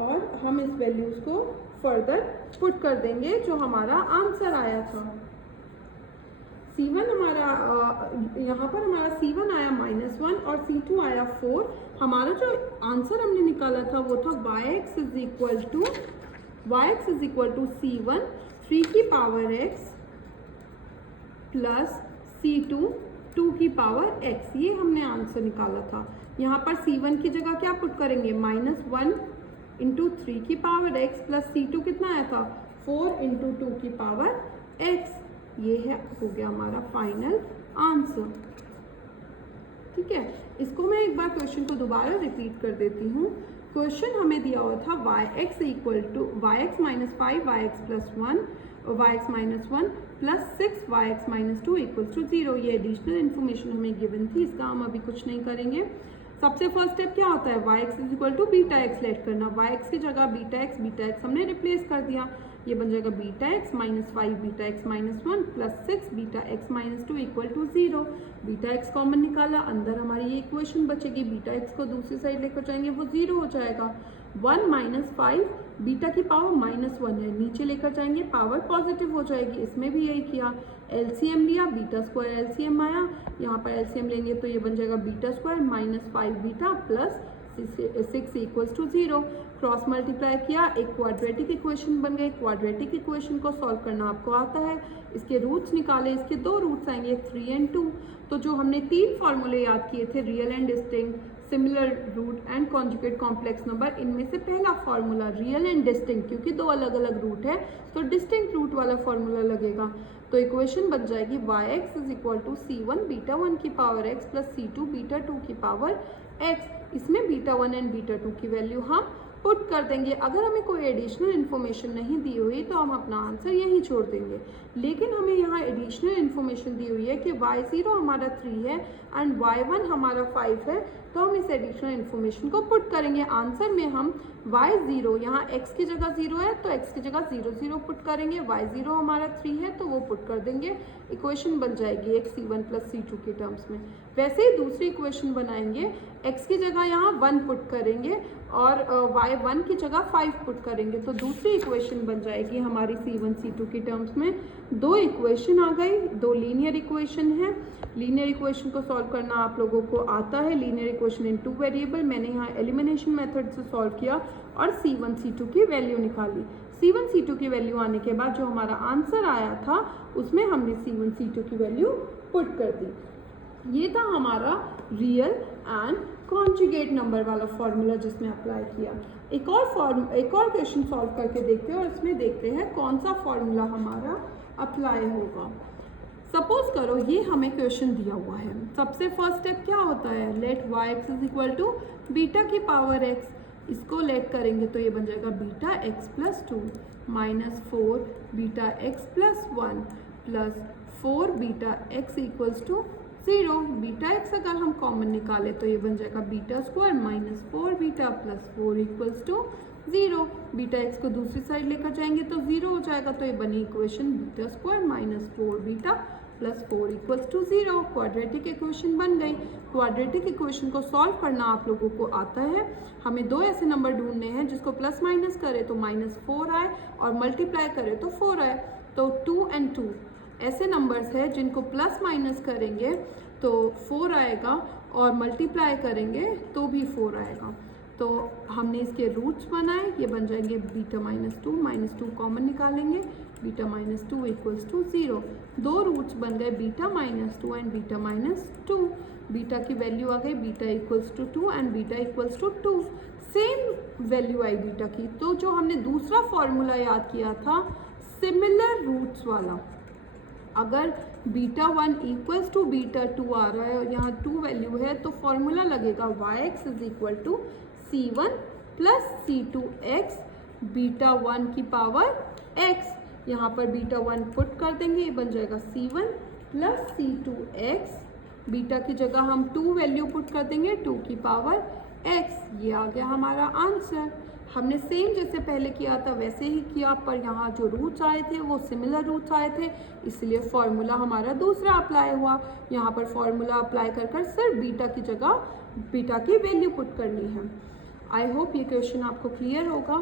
और हम इस वैल्यूज को फर्दर पुट कर देंगे जो हमारा आंसर आया था। c1 हमारा यहाँ पर हमारा c1 आया -1 और c2 आया 4। हमारा जो आंसर हमने निकाला था वो था yx is equal to c1 3 की पावर x प्लस c2 2 की पावर x। ये हमने आंसर निकाला था। यहाँ पर c1 की जगह क्या पुट करेंगे? -1 इंटू 3 की पावर x प्लस c2 कितना आया था? 4 इंटू 2 की पावर x। ये है, हो गया हमारा फाइनल आंसर। ठीक है, इसको मैं एक बार क्वेश्चन को दोबारा रिपीट कर देती हूँ। क्वेश्चन हमें दिया हुआ था yx equal to yx minus 5 yx plus 1 yx minus 1 plus 6 yx minus 2 equals to 0। ये एडिशनल इन्फॉर्मेशन हमें गिवन थी, इसका हम अभी कुछ नहीं करेंगे। सबसे फर्स्ट स्टेप क्या होता है, y x is equal to beta x let करना, वाई एक्स की जगह बीटा एक्स हमने रिप्लेस कर दिया, ये बन जाएगा beta x minus 5 beta x minus 1 plus 6 beta x minus 2 equal to 0। Beta x common निकाला, अंदर हमारी ये इक्वेशन बचेगी, बीटा एक्स को दूसरी साइड लेकर जाएंगे वो 0 हो जाएगा। 1 माइनस 5 बीटा की पावर -1 है, नीचे लेकर जाएंगे पावर पॉजिटिव हो जाएगी, इसमें भी यही किया, एलसीएम लिया, बीटा स्क्वायर एलसीएम आया, यहाँ पर एलसीएम लेंगे तो ये बन जाएगा beta square minus 5 beta plus 6 equals to 0। Cross multiply किया, एक क्वाड्रेटिक इक्वेशन बन गई। क्वाड्रेटिक इक्वेशन को सॉल्व करना आपको आता है, इसके रूट्स निकाले, इसके 2 रूट्स आएंगे 3 और 2। तो जो हमने 3 फॉर्मूले याद किए थे, real and distinct, similar root and conjugate complex number, इनमें से पहला फॉर्मूला रियल एंड डिस्टिंक्ट, क्योंकि 2 अलग अलग रूट है तो डिस्टिंक्ट रूट वाला फॉर्मूला लगेगा। तो इक्वेशन बन जाएगी y x is equal to C1 beta 1 की power x plus C2 beta 2 की पावर x। इसमें बीटा 1 एंड बीटा 2 की वैल्यू हम पुट कर देंगे। अगर हमें कोई एडिशनल इन्फॉर्मेशन नहीं दी हुई तो हम अपना आंसर यहीं छोड़ देंगे, लेकिन हमें यहाँ एडिशनल इन्फॉर्मेशन दी हुई है कि y0 हमारा 3 है एंड y1 हमारा 5 है, तो हम इस एडिशनल इन्फॉर्मेशन को पुट करेंगे। आंसर में हम y0, यहाँ x की जगह 0 है तो x की जगह 0 0 पुट करेंगे, y0 हमारा 3 है तो वो पुट कर देंगे, इक्वेशन बन जाएगी एक C1 प्लस C2 के टर्म्स में। वैसे ही दूसरी इक्वेशन बनाएंगे, x की जगह यहाँ 1 पुट करेंगे और y1 की जगह 5 पुट करेंगे, तो दूसरी इक्वेशन बन जाएगी हमारी C1 C2 की टर्म्स में। 2 इक्वेशन आ गई, 2 लीनियर इक्वेशन है। लीनियर इक्वेशन को सॉल्व करना आप लोगों को आता है, लीनियर इक्वेशन इन 2 वेरिएबल, मैंने यहाँ एलिमिनेशन मेथड से सॉल्व किया और C1 C2 की वैल्यू निकाली। C1 C2 की वैल्यू आने के बाद जो हमारा आंसर आया था उसमें हमने C1 C2 की वैल्यू पुट कर दी। ये था हमारा रियल एंड कॉन्जुगेट नंबर वाला फॉर्मूला जिसमें अप्लाई किया। एक और क्वेश्चन सॉल्व करके देखते हैं और इसमें देखते हैं कौन सा फॉर्मूला हमारा अप्लाई होगा। सपोज करो ये हमें क्वेश्चन दिया हुआ है, सबसे फर्स्ट स्टेप क्या होता है, let y x is equal to beta की पावर एक्स, इसको लेट करेंगे तो ये बन जाएगा beta x plus 2 minus 4 beta x plus 1 plus 4 beta x equals to 0। Beta x अगर हम कॉमन निकाले तो ये बन जाएगा beta square minus 4 beta plus 4 equals to 0। Beta x को दूसरी साइड लेकर जाएंगे तो 0 हो जाएगा, तो ये बनी equation beta square minus 4 beta plus 4 equals to 0। Quadratic equation बन गई। क्वाड्रेटिक इक्वेशन को सॉल्व करना आप लोगों को आता है। हमें 2 ऐसे नंबर ढूंढने हैं जिसको प्लस माइनस करे तो -4 आए और मल्टीप्लाई करे तो 4 आए, तो 2 और 2 ऐसे नंबर्स हैं जिनको प्लस माइनस करेंगे तो 4 आएगा और मल्टीप्लाई करेंगे तो भी 4 आएगा। तो हमने इसके रूट्स बनाए, ये बन जाएंगे बीटा -2 कॉमन निकालेंगे, बीटा -2 इक्वल्स टू 0। 2 रूट्स बन गए बीटा -2 एंड बीटा -2। बीटा की वैल्यू आ गई beta equals to 2 and beta equals to 2। Same value आई बीटा की। तो जो हमने दूसरा फॉर्मूला याद किया था सिमिलर रूट्स वाला, अगर बीटा 1 इक्वल्स टू बीटा 2 आ रहा है और यहाँ 2 वैल्यू है तो फॉर्मूला लगेगा y x is equal to C1 plus C2x beta 1 की पावर x। यहाँ पर बीटा 1 पुट कर देंगे, ये बन जाएगा C1 प्लस C2x, बीटा की जगह हम 2 वैल्यू पुट कर देंगे 2 की पावर x। ये आ गया हमारा आंसर। हमने सेम जैसे पहले किया था वैसे ही किया, पर यहाँ जो रूट्स आए थे वो सिमिलर रूट्स आए थे, इसलिए फॉर्मूला हमारा दूसरा अप्लाई हुआ। यहाँ पर फॉर्मूला अप्लाई कर कर सिर्फ बीटा की जगह बीटा की वैल्यू पुट करनी है। आई होप ये क्वेश्चन आपको क्लियर होगा।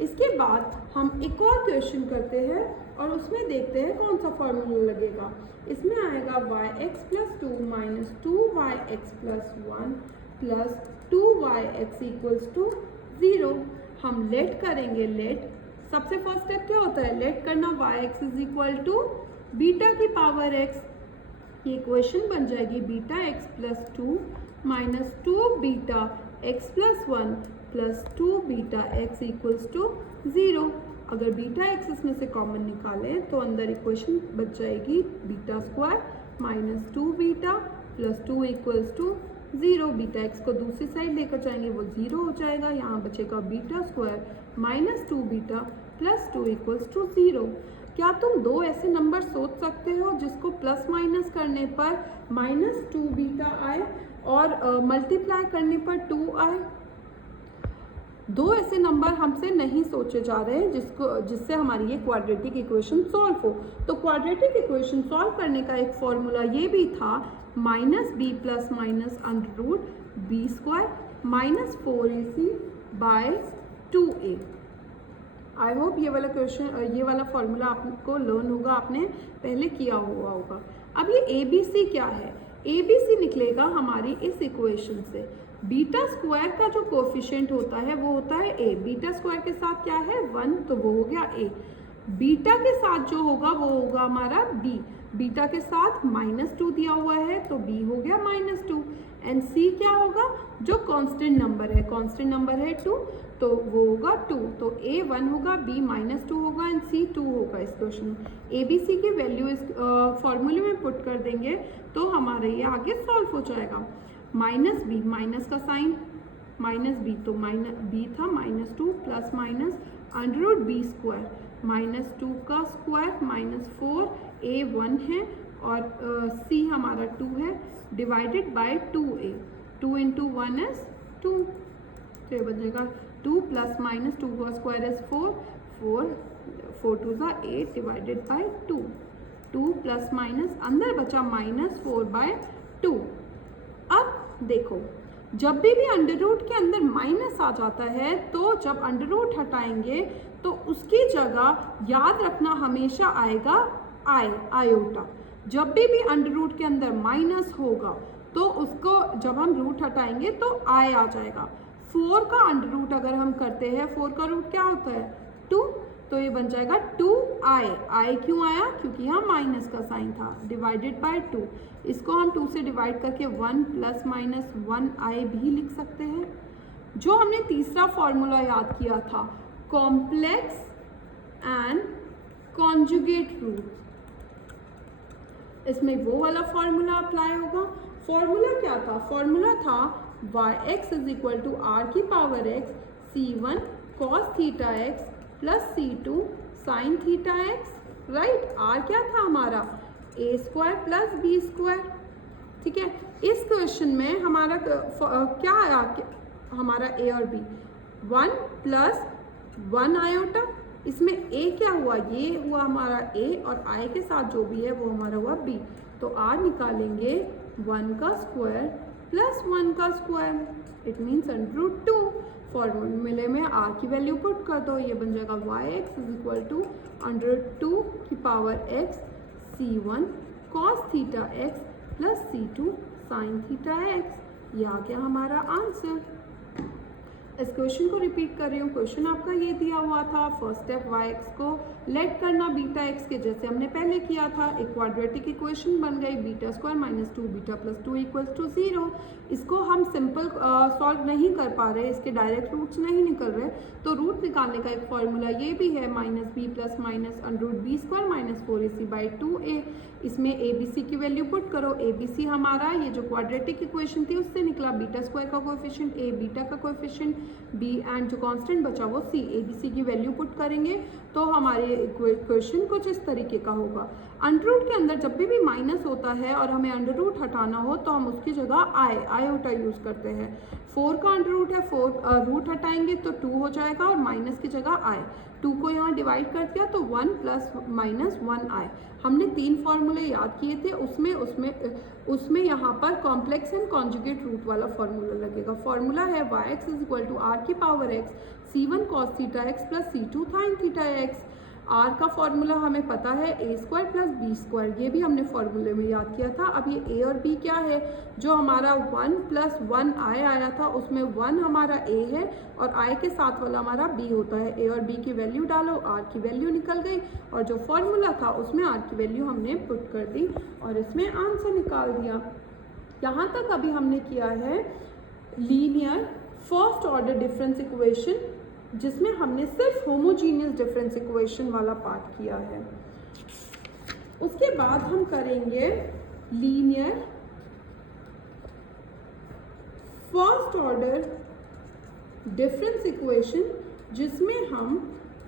इसके बाद हम एक और क्वेश्चन करते हैं और उसमें देखते हैं कौन सा फॉर्मूला लगेगा। इसमें आएगा y x plus 2 minus 2y(x plus 1 plus 2y(x equals to 0। हम लेट करेंगे, लेट सबसे फर्स्ट स्टेप क्या होता है, लेट करना y x is equal to beta की पावर एक्स। ये इक्वेशन बन जाएगी beta x plus 2 minus 2 beta x plus 1 plus 2 beta x equals to 0। अगर बीटा एक्स इसमें से कॉमन निकालें तो अंदर इक्वेशन बच जाएगी beta square minus 2 beta plus 2 equals to 0। Beta x को दूसरी साइड लेकर जाएंगे वो 0 हो जाएगा, यहाँ बचेगा beta square minus 2 beta plus 2 equals to 0। क्या तुम 2 ऐसे नंबर सोच सकते हो जिसको प्लस माइनस करने पर -2 बीटा आए और मल्टीप्लाई करने पर 2 आए। दो ऐसे नंबर हमसे नहीं सोचे जा रहे हैं जिससे हमारी ये क्वाड्रेटिक इक्वेशन सॉल्व हो। तो क्वाड्रेटिक इक्वेशन सॉल्व करने का एक फॉर्मूला ये भी था, minus b plus minus under root b square minus 4ac by 2a। I hope ये वाला क्वेश्चन, ये वाला फॉर्मूला आपको लर्न होगा, आपने पहले किया हुआ होगा। अब ये ए बी सी क्या है? ए बी सी निकलेगा हमारी इस इक्वेशन से, बीटा स्क्वायर का जो कोफिशिएंट होता है वो होता है ए, बीटा स्क्वायर के साथ क्या है 1, तो वो हो गया ए। बीटा के साथ जो होगा वो होगा हमारा बी, बीटा के साथ -2 दिया हुआ है तो बी हो गया -2। एंड सी क्या होगा? जो कांस्टेंट नंबर है, कांस्टेंट नंबर है 2, तो वो होगा 2। तो ए 1 होगा, बी -2 होगा एंड सी 2 होगा। इस क्वेश्चन में ए बी सी की वैल्यू इस फॉर्मूले में पुट कर देंगे तो हमारे ये आगे सॉल्व हो जाएगा। माइनस बी, माइनस का साइन, माइनस बी तो माइनस बी था -2 plus minus under root b square -2 का स्क्वायर -4, ए 1 है और सी हमारा 2 है डिवाइडेड बाय 2a। 2 × 1 इज 2, तो ये बचेगा 2 प्लस माइनस 2 का स्क्वायर इज 4, 4 2 ज़ा 8 डिवाइडेड बाय 2, 2 प्लस माइनस अंदर बचा -4/2। अब देखो, जब भी अंडर रूट के अंदर माइनस आ जाता है तो जब अंडर रूट हटाएंगे तो उसकी जगह याद रखना हमेशा आएगा आयोटा। जब भी अंडर रूट के अंदर माइनस होगा तो उसको जब हम रूट हटाएंगे तो आई आ जाएगा। 4 का अंडर रूट अगर हम करते हैं, 4 का रूट क्या होता है 2, तो ये बन जाएगा 2i। आई क्यों आया? क्योंकि यहाँ माइनस का साइन था, डिवाइडेड बाय 2। इसको हम 2 से डिवाइड करके 1 प्लस माइनस 1i भी लिख सकते हैं। जो हमने तीसरा फॉर्मूला याद किया था, कॉम्प्लेक्स एंड कॉन्जुगेट रूट, इसमें वो वाला फॉर्मूला अप्लाई होगा। फॉर्मूला क्या था? फॉर्मूला था yx is equal to r की power x c1 cos theta x plus c2 sine theta x, right. r क्या था हमारा? a square plus b square, ठीक है। इस क्वेश्चन में हमारा क्या आया? हमारा a और b 1 प्लस 1 आयोटा, इसमें a क्या हुआ? ये हुआ हमारा a और i के साथ जो भी है वो हमारा हुआ b। तो r निकालेंगे 1 का स्क्वायर प्लस 1 का square, it means under root 2। फॉर्मूले में r की वैल्यू पुट कर दो, ये बन जाएगा yx is equal to under root 2 की power x c1 cos theta x plus c2 sine theta x। ये आ गया हमारा आंसर। इस क्वेश्चन को रिपीट कर रही हूँ। क्वेश्चन आपका ये दिया हुआ था, फर्स्ट स्टेप yx को लेट करना बीटा x के, जैसे हमने पहले किया था। एक क्वाड्रेटिक इक्वेशन बन गई, beta square -2 beta plus 2 equals to 0। इसको हम सिंपल सॉल्व नहीं कर पा रहे, इसके डायरेक्ट रूट्स नहीं निकल रहे, तो रूट निकालने का एक फॉर्मूला ये भी है, -b plus minus under root b square -4ac/2a। इसमें ए बी सी की वैल्यू पुट करो। ए बी सी हमारा ये जो क्वाड्रेटिक इक्वेशन थी उससे निकला, बीटा स्क्वायर का कोएफिशिएंट ए, बीटा का कोएफिशिएंट बी एंड जो कांस्टेंट बचा वो सी। ए बी सी की वैल्यू पुट करेंगे तो हमारे इक्वेशन कुछ इस तरीके का होगा। अंडर रूट के अंदर जब भी माइनस होता है और हमें अंडर रूट हटाना हो तो हम उसकी जगह आयोटा यूज करते हैं। 4 का अंडर रूट है, 4 रूट हटाएंगे तो 2 हो जाएगा और माइनस की जगह आई। 2 को यहाँ डिवाइड कर दिया तो 1 प्लस माइनस 1 आई। हमने 3 फॉर्मूले याद किए थे, उसमें यहाँ पर कॉम्प्लेक्स एंड कॉन्जुगेट रूट वाला फॉर्मूला लगेगा। फॉर्मूला है yx is equal to r की power x c1 cos theta x plus c2 sine theta x। R का फॉर्मूला हमें पता है a square plus b square, ये भी हमने फॉर्मूले में याद किया था। अब ये a और b क्या है? जो हमारा 1 प्लस 1 i आया था उसमें 1 हमारा a है और i के साथ वाला हमारा b होता है। a और b की वैल्यू डालो, r की वैल्यू निकल गई और जो फॉर्मूला था उसमें r की वैल्यू हमने पुट कर दी और इसमें आंसर निकाल दिया। यहाँ तक अभी हमने किया है linear first order difference equation, जिसमें हमने सिर्फ होमोजीनियस डिफरेंस इक्वेशन वाला पार्ट किया है। उसके बाद हम करेंगे linear first order difference equation, जिसमें हम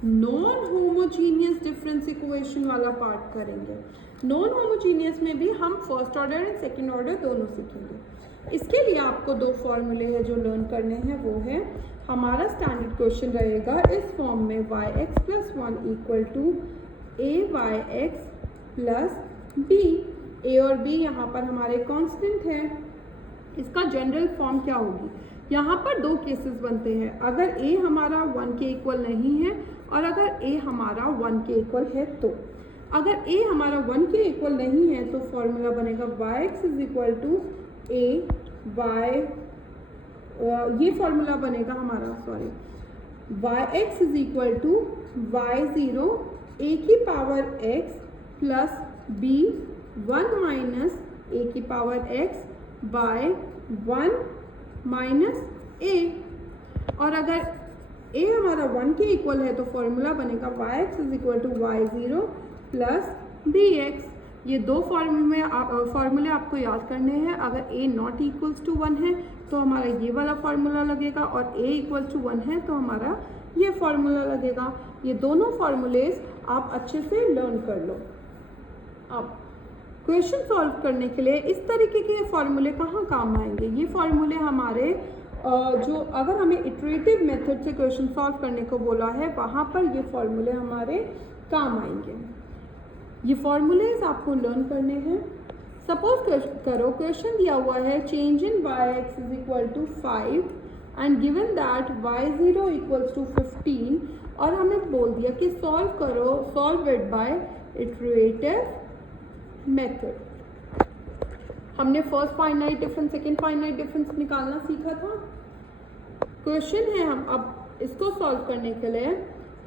नॉन होमोजीनियस डिफरेंस इक्वेशन वाला पार्ट करेंगे। नॉन होमोजीनियस में भी हम first order and second order दोनों सीखेंगे। इसके लिए आपको दो फॉर्मूले हैं जो लर्न करने हैं, वो है हमारा स्टैंडर्ड क्वेश्चन रहेगा इस फॉर्म में yx plus 1 equal to ayx plus b। a और b यहाँ पर हमारे कांस्टेंट है। इसका जनरल फॉर्म क्या होगी? यहाँ पर दो केसेस बनते हैं, अगर a हमारा 1 के इक्वल नहीं है और अगर a हमारा 1 के इक्वल है। तो अगर a हमारा 1 के इक्वल नहीं है तो फॉर्मूला बनेगा yx is equal to a y, ये फॉर्मूला बनेगा हमारा, sorry, yx is equal to y0 a की power x plus b 1 minus a की power x by 1 minus a। और अगर a हमारा 1 के इक्वल है तो फॉर्मूला बनेगा yx is equal to y0 plus bx। ये दो फॉर्मूले आपको याद करने हैं। अगर a नॉट इक्वल्स टू 1 है तो हमारा ये वाला फॉर्मूला लगेगा और a इक्वल टू 1 है तो हमारा ये फॉर्मूला लगेगा। ये दोनों फॉर्मूलेज आप अच्छे से लर्न कर लो। अब क्वेश्चन सॉल्व करने के लिए इस तरीके के फॉर्मूले कहाँ काम आएंगे? ये फॉर्मूले हमारे जो अगर हमें इटरेटिव मेथड से क्वेश्चन सॉल्व करने को बोला है वहाँ पर ये फॉर्मूले हमारे काम आएंगे। ये फॉर्मूलेज आपको लर्न करने हैं। सपोज करो क्वेश्चन दिया हुआ है change in yx is equal to 5 and given that y0 equals to 15 और हमें बोल दिया कि सॉल्व करो, solve it by iterative method. हमने first finite difference, second finite difference निकालना सीखा था। क्वेश्चन है हम अब इसको सॉल्व करने के लिए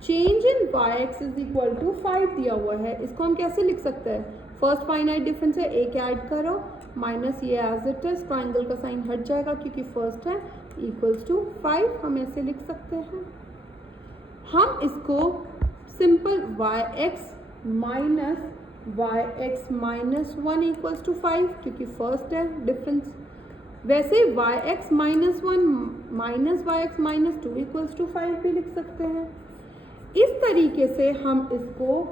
change in yx is equal to 5 दिया हुआ है। इसको हम कैसे लिख सकते हैं? फर्स्ट फाइनाइट डिफरेंस है, एक ऐड करो माइनस ये एज इट इज, ट्राइंगल का साइन हट जाएगा क्योंकि फर्स्ट है, इक्वल्स टू 5 हम ऐसे लिख सकते हैं। हम इसको simple yx minus 1 equals to 5 क्योंकि फर्स्ट है डिफरेंस। वैसे yx minus 1 minus yx minus 2 equals to 5 भी लिख सकते हैं। इस तरीके से हम इसको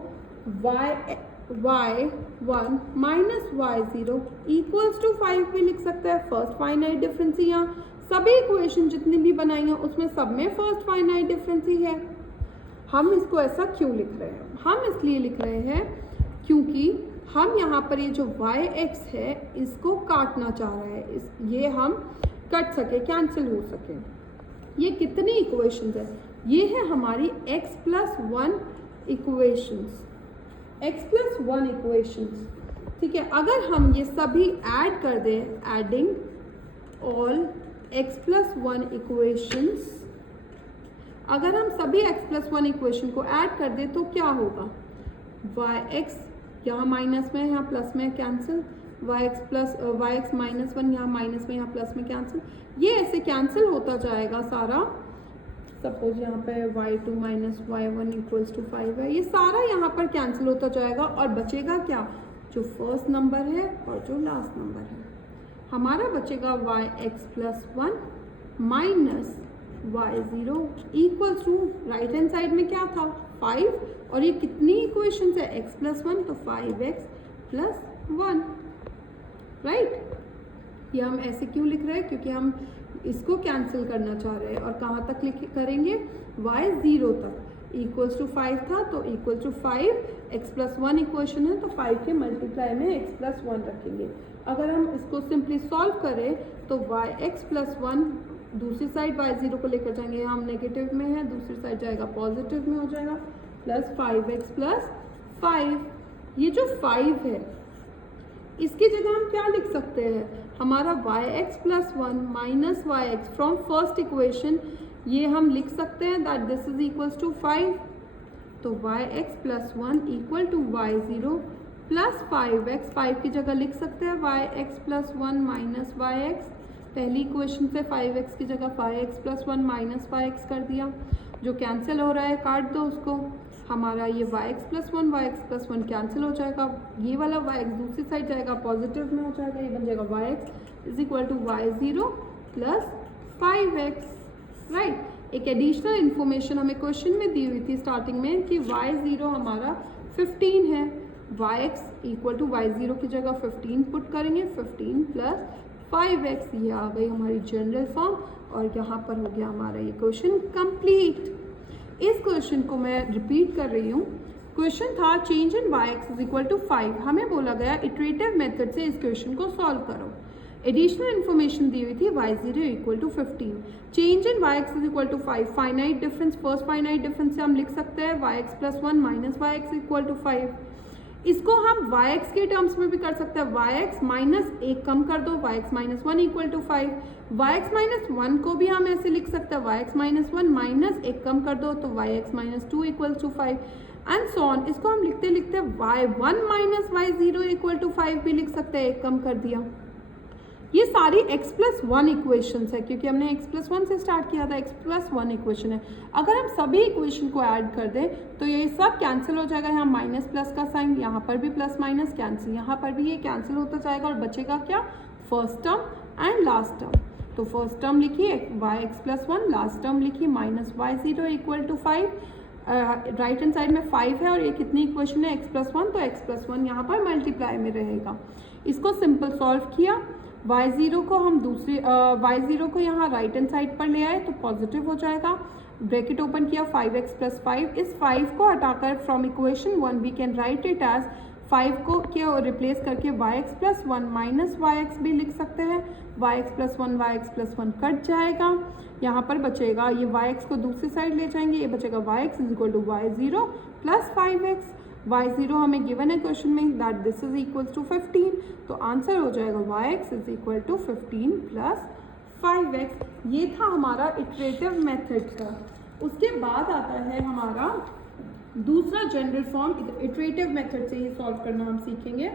y1 minus y0 equals to 5 भी लिख सकते हैं। फर्स्ट फाइनाइट डिफरेंस ही, यहाँ सभी इक्वेशन जितनी भी बनाई हैं उसमें सब में फर्स्ट फाइनाइट डिफरेंस ही है। हम इसको ऐसा क्यों लिख रहे हैं? हम इसलिए लिख रहे हैं क्योंकि हम यहाँ पर ये जो yx है इसको काटना चाह रहे हैं, ये हम कट सके, कैंसिल हो सके। ये कितनी इक्वेशंस है? ये है हमारी x plus 1 equations, x plus 1 equations. ठीक है, अगर हम ये सभी ऐड कर दें, adding all x plus 1 equations, अगर हम सभी x प्लस 1 इक्वेशन को ऐड कर दें तो क्या होगा? yx यहाँ माइनस में, यहाँ प्लस में, कैंसिल। yx माइनस 1 यहाँ माइनस में, यहाँ प्लस में, कैंसिल। ये ऐसे कैंसिल होता जाएगा सारा। सपोज यहाँ पे y2 minus y1 equals to 5 है, ये सारा यहाँ पर कैंसिल होता जाएगा और बचेगा क्या? जो फर्स्ट नंबर है और जो लास्ट नंबर है। हमारा बचेगा yx plus 1 minus y0 equals to, right hand side में क्या था? 5, और ये कितनी इक्वेशंस है? x प्लस 1, तो 5x प्लस 1, राइट। ये हम ऐसे क्यों लिख रहे हैं? क्योंकि हम इसको कैंसिल करना चाह रहे हैं। और कहाँ तक करेंगे? y0 तक। इक्वल्स टू 5 था तो equals to 5, x plus 1 equation है तो 5 के मल्टीप्लाई में x प्लस 1 रखेंगे। अगर हम इसको सिंपली सॉल्व करें तो yx प्लस 1 दूसरी साइड y0 को लेकर जाएंगे, हम नेगेटिव में है, दूसरी साइड जाएगा पॉजिटिव में हो जाएगा, प्लस 5x प्लस 5। ये जो 5 है इसकी जगह हम क्या लिख सकते हैं? हमारा yx plus 1 minus yx from first equation, ये हम लिख सकते हैं that this is equals to 5। तो yx plus 1 equal to y0 plus 5x, 5 की जगह लिख सकते हैं yx प्लस 1 माइनस yx। पहली इक्वेशन से 5x की जगह 5x प्लस 1 माइनस 5x कर दिया, जो कैंसिल हो रहा है काट दो उसको। हमारा ये yx प्लस 1 कैंसिल हो जाएगा, ये वाला yx दूसरी साइड जाएगा पॉजिटिव में हो जाएगा, ये बन जाएगा yx is equal to y0 plus 5x, right. एक एडिशनल इन्फॉर्मेशन हमें क्वेश्चन में दी हुई थी स्टार्टिंग में कि y0 हमारा 15 है, y x equal to y zero की जगह 15 पुट करेंगे, 15 प्लस 5x, ये आ गई हमारी जनरल फॉर्म और यहाँ पर हो गया हमारा ये क्वेश्चन कंप्लीट। इस क्वेश्चन को मैं रिपीट कर रही हूँ। क्वेश्चन था change in y x is equal to 5। हमें बोला गया इटरेटिव मेथड से इस क्वेश्चन को सॉल्व करो। एडिशनल इन्फॉर्मेशन दी हुई थी y zero equal to 15, change in y x is equal to 5। Finite difference, first finite difference से हम लिख सकते हैं y x plus 1 minus y x equal to 5। इसको हम वाई एक्स के टर्म्स में भी कर सकते हैं, वाई एक्स माइनस एक कम कर दो, y x minus 1 equal to 5। Y x minus 1 को भी हम ऐसे लिख सकते हैं, वाई एक्स माइनस 1 माइनस एक कम कर दो तो y x minus 2 equal to 5 and so on. इसको हम लिखते लिखते y 1 minus y 0 equal to 5 भी लिख सकते हैं, एक कम कर दिया। ये सारी x प्लस 1 इक्वेशंस है क्योंकि हमने x प्लस 1 से स्टार्ट किया था, x प्लस 1 इक्वेशन है। अगर हम सभी इक्वेशन को ऐड कर दें तो ये सब कैंसिल हो जाएगा, यहाँ माइनस प्लस का साइन, यहाँ पर भी प्लस माइनस कैंसिल, यहाँ पर भी ये कैंसिल होता जाएगा और बचेगा क्या, first term and last term. तो फर्स्ट टर्म लिखिए y x plus 1, last term लिखिए minus y 0 equal to 5। Right hand side में 5 है और ये कितनी इक्वेशन है, x प्लस 1, तो x प्लस 1 यहाँ पर मल्टीप्लाई में रहेगा। इसको सिंपल सॉल्व किया, y0 को हम दूसरी y0 को यहाँ राइट हैंड साइड पर ले आए तो पॉजिटिव हो जाएगा। ब्रैकेट ओपन किया 5x प्लस 5, इस 5 को हटाकर from equation 1 we can write it as 5 को क्या रिप्लेस करके yx प्लस 1 माइनस yx भी लिख सकते हैं। yx plus 1 yx plus 1 cut जाएगा, यहाँ पर बचेगा ये yx को दूसरी साइड ले जाएंगे, ये बचेगा yx is equal to y0 plus 5x। y0 हमें गिवन है क्वेश्चन में that this is equal to 15, तो आंसर हो जाएगा yx is equal to 15 plus 5x। ये था हमारा इटरेटिव मेथड का। उसके बाद आता है हमारा दूसरा जनरल फॉर्म, इटरेटिव मेथड से ही सॉल्व करना हम सीखेंगे।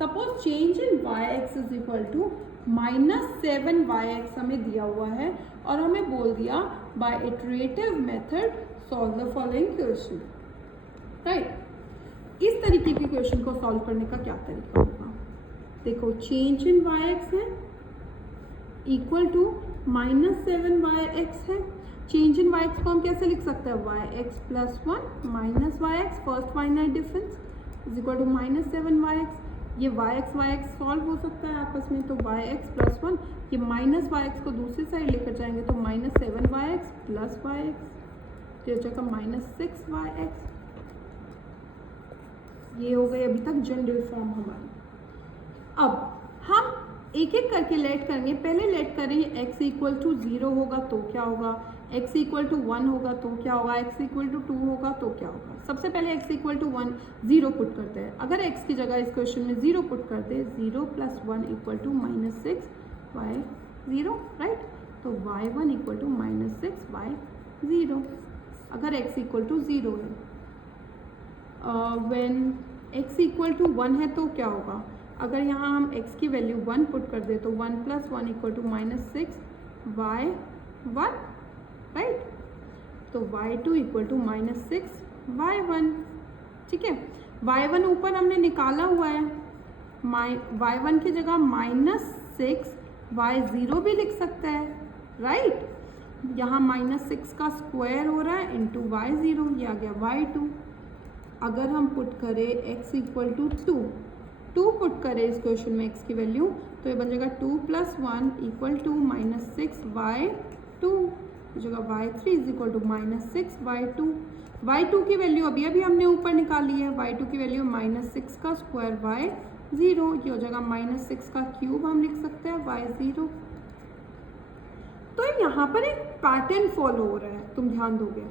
Suppose change in yx is equal to -7yx हमें दिया हुआ है और हमें बोल दिया by iterative method solve the following question, right. इस तरीके के क्वेश्चन को सॉल्व करने का क्या तरीका होगा, देखो चेंज इन yx है इक्वल टू -7yx है। चेंज इन yx को हम कैसे लिख सकते हैं, yx plus 1 minus yx, first finite difference is equal to -7yx। ये yx सॉल्व हो सकता है आपस में, तो yx प्लस 1, ये माइनस yx को दूसरी साइड लेकर जाएंगे तो -7yx प्लस yx, तो जगह -6yx। ये हो गई अभी तक जनरल फॉर्म हमारी। अब हम एक एक करके लेट करेंगे। पहले लेट करेंगे x इक्वल टू 0 होगा तो क्या होगा, x इक्वल टू 1 होगा तो क्या होगा, x इक्वल टू 2 होगा तो क्या होगा। सबसे पहले x इक्वल टू 1 0 पुट करते हैं। अगर x की जगह इस क्वेश्चन में 0 पुट करते हैं, 0 plus 1 equal to -6y0, right. तो y1 इक्वल टू -6y0 अगर x इक्वल टू 0 है। व्हेन x इक्वल टू 1 है तो क्या होगा, अगर यहाँ हम x की वैल्यू 1 पुट कर दे तो 1 plus 1 equal to -6y1, right. तो y2 इक्वल टू -6y1, ठीक है। y1 ऊपर हमने निकाला हुआ है, y1 की जगह -6y0 भी लिख सकते हैं, राइट। यहाँ -6 का स्क्वायर हो रहा है इंटू y0, ये आ गया y2। अगर हम पुट करें x इक्वल टू 2 पुट करें इस क्वेश्चन में x की वैल्यू, तो ये बन जाएगा 2 प्लस 1 इक्वल टू -6y2, जगह y3 is equal to -6y2। y2 की वैल्यू अभी हमने ऊपर निकाली है, y2 की वैल्यू -6 का स्क्वायर y0, ये हो जाएगा -6 का क्यूब हम लिख सकते हैं y0। तो यहाँ पर एक पैटर्न फॉलो हो रहा है, तुम ध्यान दोगे।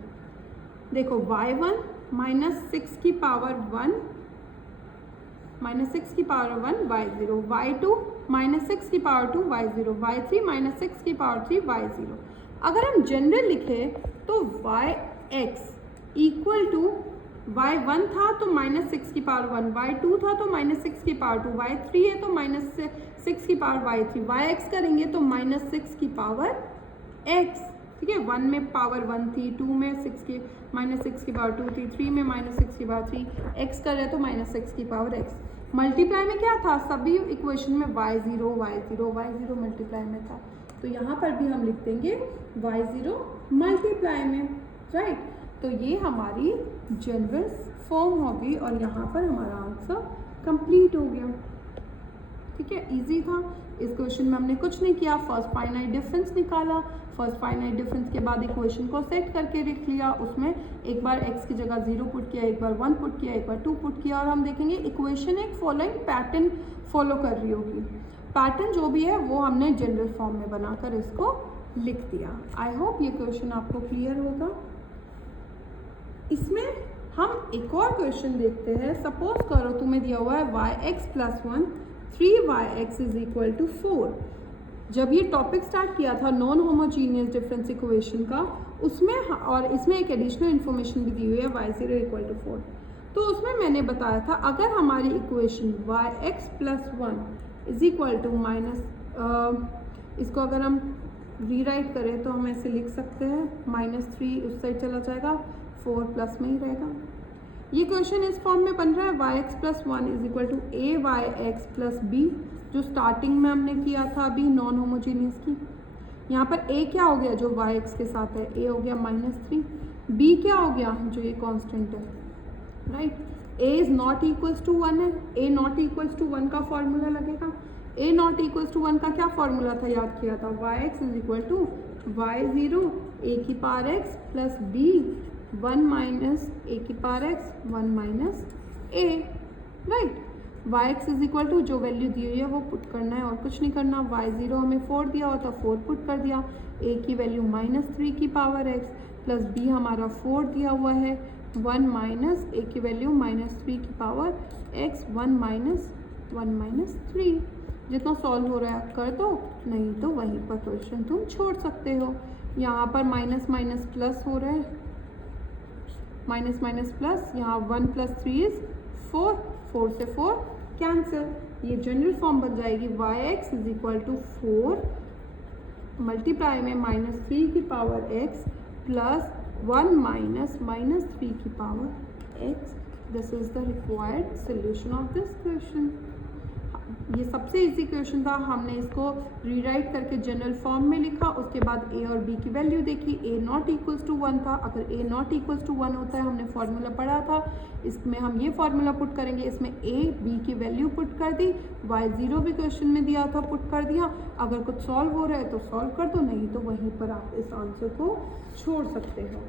देखो y1 -6 की पावर 1 -6 की पावर 1 y0, y2 -6 की पावर 2 y0, y3 -6 की पावर 3 y0। अगर हम जनरल लिखें तो yx इक्वल टू y1 था तो -6 की पावर 1, y2 था तो -6 की पावर 2, y3 है तो -6 की पावर y3, yx करेंगे तो -6 की पावर x, ठीक है। 1 में पावर 1 थी, 2 में -6 की पावर 2 थी, 3 में -6 की पावर 3, x कर रहे तो -6 की पावर x। मल्टीप्लाई में क्या था, सभी इक्वेशन में y0 मल्टीप्लाई में था, तो यहाँ पर भी हम लिख देंगे y0 मल्टीप्लाई में, राइट। तो ये हमारी जनरल फॉर्म होगी और यहाँ पर हमारा आंसर कंप्लीट हो गया। ठीक है, इजी था। इस क्वेश्चन में हमने कुछ नहीं किया, फर्स्ट फाइनाइट डिफरेंस निकाला, फर्स्ट फाइनाइट डिफरेंस के बाद इक्वेशन को सेट करके रख लिया, उसमें एक बार x की जगह 0 पुट किया, एक बार 1 पुट किया, एक बार 2 पुट किया, और हम देखेंगे इक्वेशन एक फॉलोइंग पैटर्न फॉलो कर रही होगी। पैटर्न जो भी है वो हमने जनरल फॉर्म में बनाकर इसको लिख दिया। आई होप ये क्वेश्चन आपको क्लियर होगा। इसमें हम एक और क्वेश्चन देखते हैं। सपोज करो तुम्हें दिया हुआ है y(x + 1 3y(x = 4। जब ये टॉपिक स्टार्ट किया था नॉन होमोजीनियस डिफरेंस इक्वेशन का, उसमें और इसमें एक एडिशनल इन्फॉर्मेशन भी दी हुई है y0 = 4। तो उसमें मैंने बताया था अगर हमारी इक्वेशन y(x + 1 - इसको अगर हम रीराइट करें तो हम ऐसे लिख सकते हैं -3 उस साइड चला जाएगा, 4 प्लस में ही रहेगा। ये क्वेश्चन इस फॉर्म में बन रहा है y(x + 1 = ayx + b, जो स्टार्टिंग में हमने किया था अभी नॉन होमोजीनियस की। यहाँ पर a क्या हो गया जो yx के साथ है, a हो गया -3, b क्या हो गया जो ये कांस्टेंट है, right. a is not equals to 1 है, a नॉट इक्वल्स टू 1 का फॉर्मूला लगेगा। a नॉट इक्वल्स टू 1 का क्या फॉर्मूला था, याद किया था, y(x = y0 a⁴x + b 1 - a⁴x 1 - a, right. y(x = जो वैल्यू दी हुई है वो पुट करना है और कुछ नहीं करना। y0 हमें 4 दिया होता, 4 पुट कर दिया, a की वैल्यू -3⁴x प्लस b हमारा 4 दिया हुआ है, 1 - a की वैल्यू -3⁴x 1 - 3। जितना सॉल्व हो रहा है कर दो, नहीं तो वहीं पर क्वेश्चन तुम छोड़ सकते हो। यहाँ पर माइनस माइनस प्लस हो रहा है, माइनस माइनस प्लस, यहाँ 1 + 3 इज 4, 4 से 4 कैंसिल। ये जनरल फॉर्म बन जाएगी y(x = 4 मल्टीप्लाई में -3⁴x plus 1 - -3⁴x। This is the required solution of this question. ये सबसे इजी क्वेश्चन था, हमने इसको रीराइट करके जनरल फॉर्म में लिखा, उसके बाद a और b की वैल्यू देखी। a नॉट इक्वल्स टू 1 था, अगर a नॉट इक्वल्स टू 1 होता है, हमने फार्मूला पढ़ा था, इसमें हम ये फार्मूला पुट करेंगे, इसमें a b की वैल्यू पुट कर दी, y0 भी क्वेश्चन में दिया था पुट कर दिया। अगर कुछ सॉल्व हो रहा है तो सॉल्व कर दो, नहीं तो वहीं पर आप इस आंसर को छोड़ सकते हो।